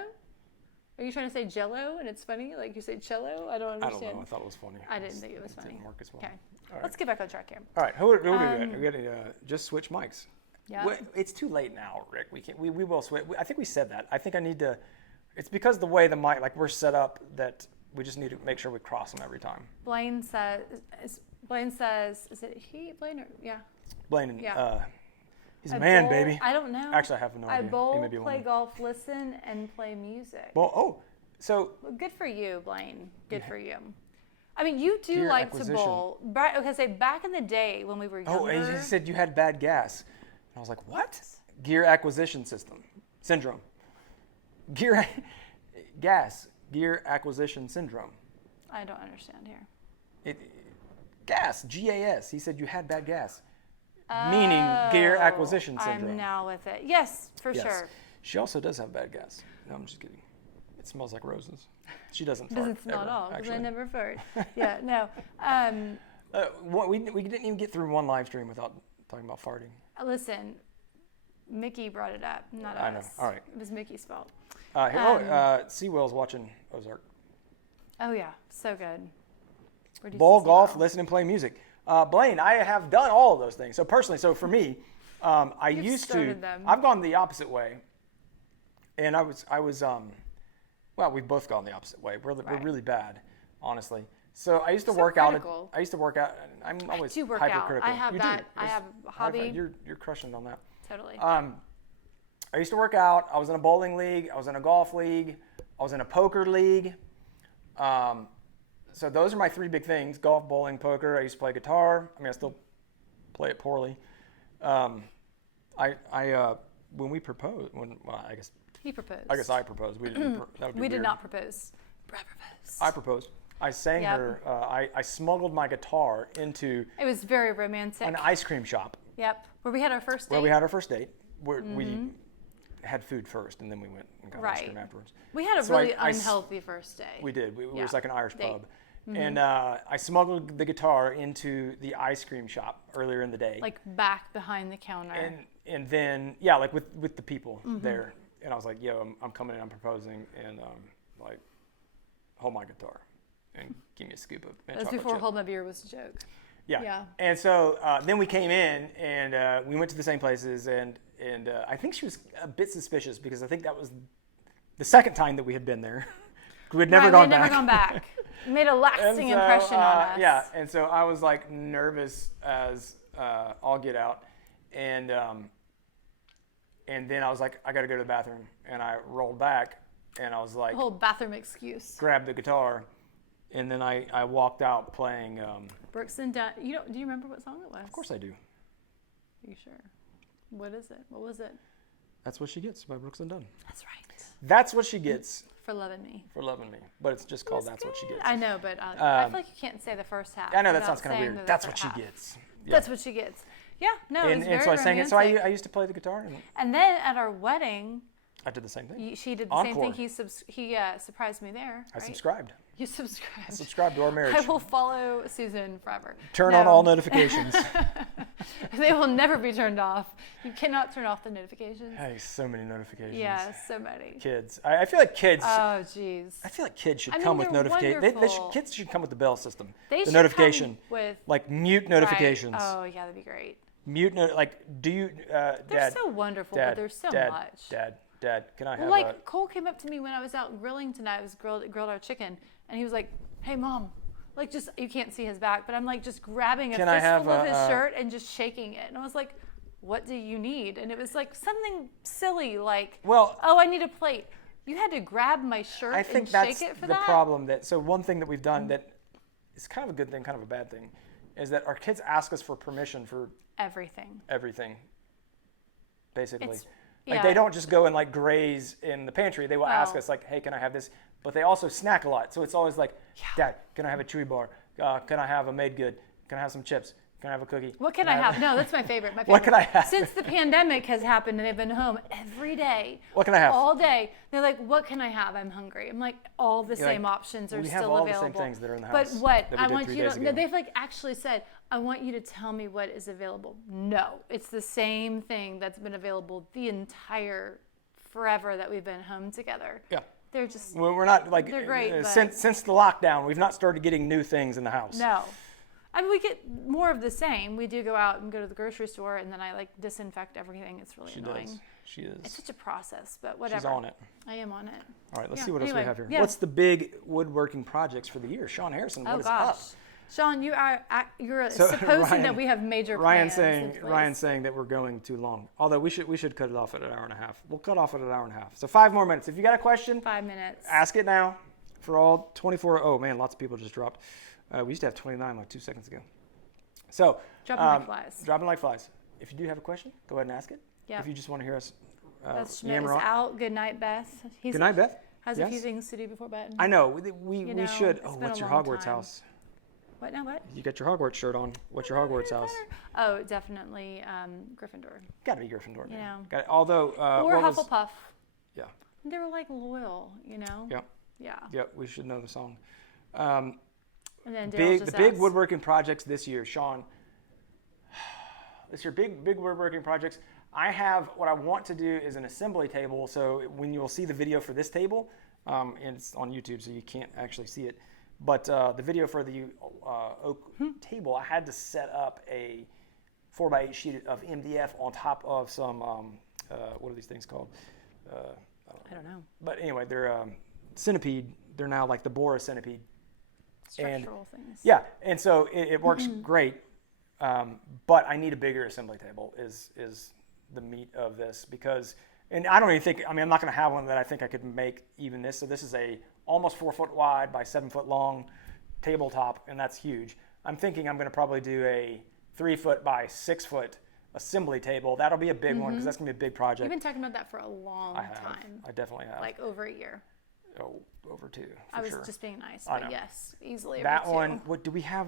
Are you trying to say Jello and it's funny? Like you say cello? I don't understand. I don't know. I thought it was funny. I didn't think it was funny. Didn't work as well. Okay. All right. Let's get back on track here. All right. What are we doing? We're going to just switch mics. Yeah. It's too late now, Rick. We will switch. I think we said that. I think I need to. It's because the way the mic, like we're set up, that we just need to make sure we cross them every time. Blaine says, is it he, Blaine, or, yeah. Blaine, Yeah. he's a man, bowl, baby. I don't know. Actually, I have no idea. I He bowl, may be a play woman. golf, listen, and play music. Well, so Well, good for you, Blaine. Good for you. I mean, you do Gear like acquisition. to bowl. Okay, say back in the day when we were younger. and you said you had bad gas. And I was like, what? Gear acquisition syndrome. Gear acquisition syndrome. I don't understand here. Gas, G-A-S. He said you had bad gas. Meaning gear acquisition syndrome. I'm now with it. Yes, for Yes. sure. She also does have bad gas. No, I'm just kidding. It smells like roses. She doesn't fart. Doesn't smell ever, at all because I actually. never fart. Yeah, no. We didn't even get through one live stream without talking about farting. Listen, Mickey brought it up, not us. I know. All right. It was Mickey's fault. Seawell's watching Ozark. Oh yeah, so good. Where'd you Bowl, see golf, Seawell? listen and play music. Blaine, I have done all of those things. So personally, for me, I You've used to. started them. I've gone the opposite way, and I was. Well, we've both gone the opposite way. We're Right. really bad, honestly. So I used to So work critical. out. I used to work out. I'm always do work out. hypercritical. I have You that. do. I It's have a hobby. You're crushing on that. Totally. I used to work out. I was in a bowling league. I was in a golf league. I was in a poker league. So those are my three big things: golf, bowling, poker. I used to play guitar. I mean, I still play it poorly. When we proposed, I guess He proposed. I proposed. We didn't. That would be We did weird. not propose. Brad proposed. I proposed. I sang Yep. her. I smuggled my guitar into It was very romantic. an ice cream shop Yep. Where we had our first date. where we had our first date. Where we had food first, and then we went and got ice cream Right. afterwards. We had a So really I unhealthy first day. We did. It Yeah. was like an Irish Date. pub. And I smuggled the guitar into the ice cream shop earlier in the day. Like back behind the counter. And then, yeah, like with the people there. And I was like, yo, I'm coming in, I'm proposing, and like, hold my guitar and give me a scoop of That was chocolate before chip. Hold My Beer was a joke. Yeah. Yeah. And so then we came in and we went to the same places, and I think she was a bit suspicious because I think that was the second time that we had been there. We had never Right, gone we had back. never gone back. Made a And lasting so, impression on us. Yeah, and so I was like nervous as all get out, and then I was like, I got to go to the bathroom, and I rolled back, and I was like, The whole bathroom excuse. grabbed the guitar, and then I walked out playing. Brooks and Dunn. Do you remember what song it was? Of course I do. Are you sure? What is it? What was it? That's What She Gets by Brooks and Dunn. That's right. That's What She Gets For Loving Me. for loving me, but it's just called That's What She Gets. I know, but I feel like you can't say the first half. I know that without sounds kind of saying weird. the That's other what she half. gets. Yeah. That's what she gets. Yeah, no, it was And very so I sang it. So romantic. I used to play the guitar, and And then at our wedding, I did the same thing. she did the Encore. same thing. He surprised me there. I right? subscribed. You subscribed. Subscribed to our marriage. I will follow Susan forever. Turn No. on all notifications. They will never be turned off. You cannot turn off the notifications. Hey, so many notifications. Yeah, so many. Kids. I feel like kids. Oh, jeez. I feel like kids should I mean, come with they're notifications. wonderful. Kids should come with the bell system. They the should notification. come with Like mute notifications. Right. Oh, yeah, that'd be great. Mute like do you They're Dad, so wonderful, Dad, but there's so Dad, much. Dad, can I have Like Cole came up to me when I was out grilling tonight. I was grilled our chicken, and he was like, "Hey, Mom." Like, just, you can't see his back, but I'm like just grabbing a Can I have fistful of his a- shirt and just shaking it. And I was like, what do you need? And it was like something silly, like, Well- oh, I need a plate. You had to grab my shirt I think and that's shake it for the that? problem. So one thing that we've done that is kind of a good thing, kind of a bad thing, is that our kids ask us for permission for Everything. everything. Basically, It's- like yeah. they don't just go and like graze in the pantry. They will ask Well- us like, "Hey, can I have this?" But they also snack a lot, so it's always like, "Dad, can I have a chewy bar? Can I have a made good? Can I have some chips? Can I have a cookie? What can I have? No, that's my favorite. My favorite. What can I have? Since the pandemic has happened and they've been home every day. What can I have? All day. They're like, what can I have? I'm hungry. I'm like, all the You're same like, options are we still have all the available. same things that are in the But house what? that we I did want 3 you days to, ago. no, they've like actually said, I want you to tell me what is available. No, it's the same thing that's been available the entire forever that we've been home together. Yeah. They're just Well, we're not like they're great, but- since the lockdown, we've not started getting new things in the house. no. I mean, we get more of the same. We do go out and go to the grocery store, and then I like disinfect everything. It's really annoying. She is. It's such a process, but whatever. She's on it. I am on it. All right, let's Yeah, see what else we anyway, have here. yeah. What's the big woodworking projects for the year? Sean Harrison, what Oh is gosh, up? Sean, you're So, supposing that Ryan- we have major Ryan's plans. in place. Ryan's saying that we're going too long. Although we should cut it off at an hour and a half. We'll cut off at an hour and a half. So 5 more minutes. If you got a question, 5 minutes. ask it now. For all 24. Oh man, lots of people just dropped. We used to have 29 like 2 seconds ago. So Dropping like flies. Dropping like flies. If you do have a question, go ahead and ask it. Yep. If you just want to hear us That's Schmidt is yammer on. out. Good night, Beth. Good night, Beth. Has Yes? a few things to do before bed. I know. We know, should. it's Oh, been what's a your long Hogwarts time. house? What now? What? You got your Hogwarts shirt on. What's your Hogwarts house? Oh, definitely Gryffindor. Got to be Gryffindor. You know. Got it. Although Or what was- Hufflepuff. Yeah. They were like loyal, you know. Yep. Yeah. Yep. We should know the song. And then Daryl The just big asked, woodworking projects this year, Sean. This year, big woodworking projects. I have what I want to do is an assembly table. So when you'll see the video for this table, and it's on YouTube, so you can't actually see it. But the video for the oak table, I had to set up a 4x8 sheet of MDF on top of some what are these things called? I don't know. But anyway, they're centipede. They're now like the Bora centipede. Structural things. Yeah, and so it works great, but I need a bigger assembly table is the meat of this because, and I don't even think, I mean, I'm not going to have one that I think I could make even this. So this is a almost 4 foot wide by 7 foot long tabletop, and that's huge. I'm thinking I'm going to probably do a 3 foot by 6 foot assembly table. That'll be a big one because that's going to be a big project. You've been talking about that for a long I have. time. I definitely have. Like over a year. Oh, over 2 for I was sure. just being nice, I but know. yes, easily over That 2. one. What do we have?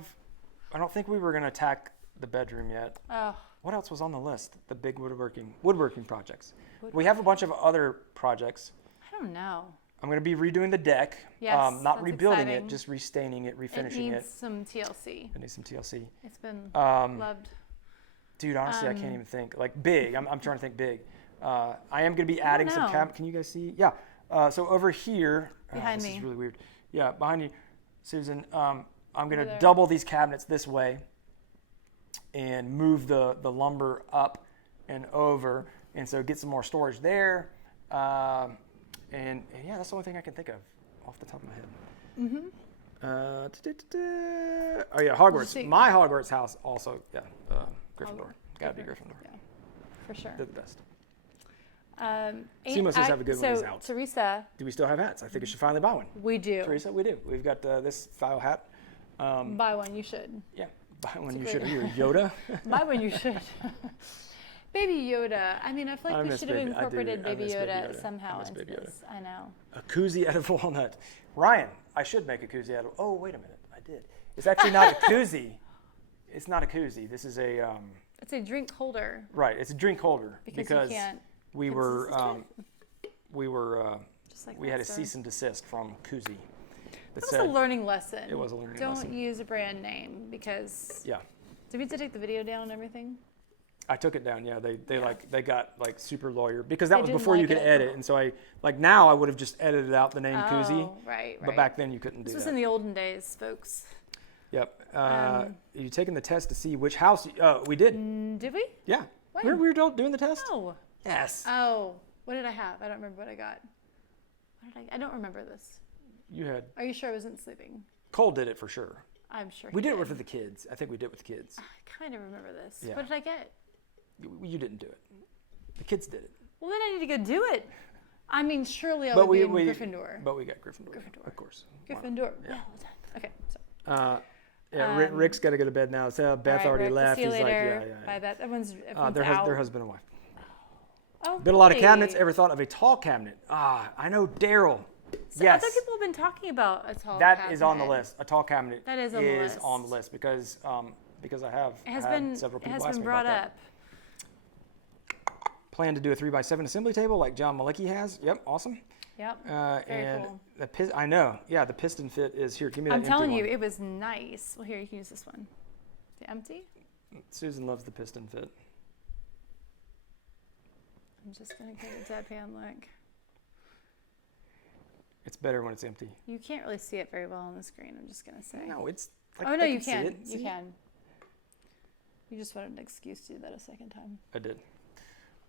I don't think we were going to attack the bedroom yet. Oh, What else was on the list? The big woodworking projects. We have a bunch of other projects. I don't know. I'm going to be redoing the deck. Yes, not that's rebuilding exciting. it, just restaining it, It refinishing needs it. some TLC. It needs some TLC. It's been Um, loved. Dude, honestly, I can't even think. Like big. I'm trying to think big. I am going to be adding some know. Can you guys see? Yeah. So over here. Behind this me. is really weird. Yeah, behind you, Susan. I'm going Over to there. double these cabinets this way and move the lumber up and over, and so get some more storage there. And yeah, that's the only thing I can think of off the top of my head. Oh yeah, Hogwarts. see- My Hogwarts house also. Yeah, Gryffindor. Gotta be Gryffindor. Yeah, for sure. They're the best. She must just have a good one when so he's out. Teresa, Do we still have hats? I think I should finally buy one. we do. Teresa, we do. We've got this style hat. Buy one, you should. Yeah, buy one. a You great- should. You're Yoda. Buy one, you should. Baby Yoda. I mean, I feel I like we miss should have Baby- I do. incorporated I Baby miss Baby Yoda Yoda. somehow I miss into Baby Yoda. this. I know. A koozie out of walnut. Ryan, I should make a koozie out of. Oh, wait a minute. I did. It's actually not a koozie. It's not a koozie. This is a It's a drink holder right. It's a drink holder because you can't. we it's were just Just like we had a last cease and desist from koozie. That That was a learning lesson. It was a learning Don't lesson. use a brand name because. Yeah. Did we have to take the video down and everything? I took it down. Yeah, they got like super lawyer because that They was didn't before you like could it. edit, and so I like now I would have just edited out the name koozie, Oh, right. but back then you couldn't do This was that. in the olden days, folks. Yep. You taking the test to see which house? We did. Did we? Yeah. When? We were doing the test. No. Yes. Oh, what did I have? I don't remember what I got. What did I don't remember this. You had Are you sure I wasn't sleeping? Cole did it for sure. I'm sure. We he did it with the kids. I think we did it with the kids. I kind of remember this. Yeah. What did I get? You didn't do it. The kids did it. Well, then I need to go do it. I mean, surely I But would be we in Gryffindor. But we got Gryffindor. Of course. Why not? Gryffindor. Yeah. Well done. Okay. So. Yeah. Rick's got to go to bed now. So Beth All right, already Rick, left. See you He's later. like, yeah. Bye, Beth. Everyone's Their out. husband and wife. Oh, Built a lot of really? cabinets. Ever thought of a tall cabinet? I know Daryl. So Yes. Other people have been talking about a tall That cabinet. is on the list. A tall cabinet That is on the list. because I have It has had been several it people has ask been me brought about up. that. Plan to do a 3x7 assembly table like John Malicki has. Yep, awesome. Yep. Very and cool. I know. Yeah, the piston fit is here. Give me that I'm empty telling you, one. it was nice. Well, here you can use this one. The empty. Susan loves the piston fit. I'm just gonna give it a deadpan look. It's better when it's empty. You can't really see it very well on the screen, I'm just going to say. No, it's like, Oh, no, I you see can. it. You See? can. You just wanted an excuse to do that a second time. I did.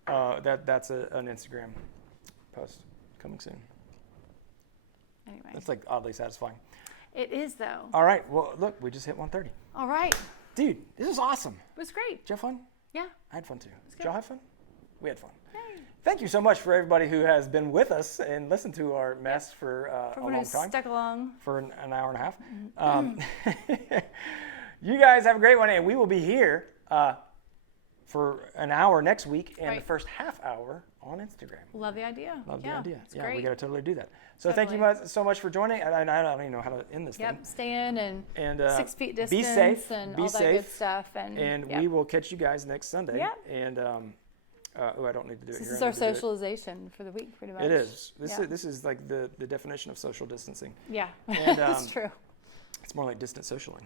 That's an Instagram post coming soon. Anyway. That's like oddly satisfying. It is, though. All right. Well, look, we just hit 1:30. All right. Dude, this was awesome. It was great. Did you have fun? Yeah. I had fun too. Did good. y'all have fun? We had fun. Yay. Thank you so much for everybody who has been with us and listened to our mess for a Everyone long who's time. stuck along. For an hour and a half. You guys have a great one, and we will be here for an hour next week and the first half hour on Instagram. Love the idea. Love the idea. It's Yeah, great. we got to totally do that. So Totally. thank you so much for joining. I don't even know how to end this thing. Yep, stay in and 6 feet distance be safe, and be all that safe, good stuff. And we will catch you guys next Sunday. Yep. And I don't need to do it This here. is our socialization for the week, pretty much. It is. Yeah. This is like the definition of social distancing. Yeah, And, that's true. It's more like distant socialing.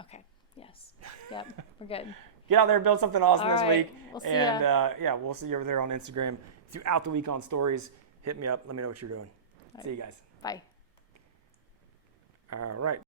Okay, yes. Yep, we're good. Get out there, build something awesome All this right. week. We'll see and ya. we'll see you over there on Instagram throughout the week on stories. Hit me up. Let me know what you're doing. See you guys. Bye. All right.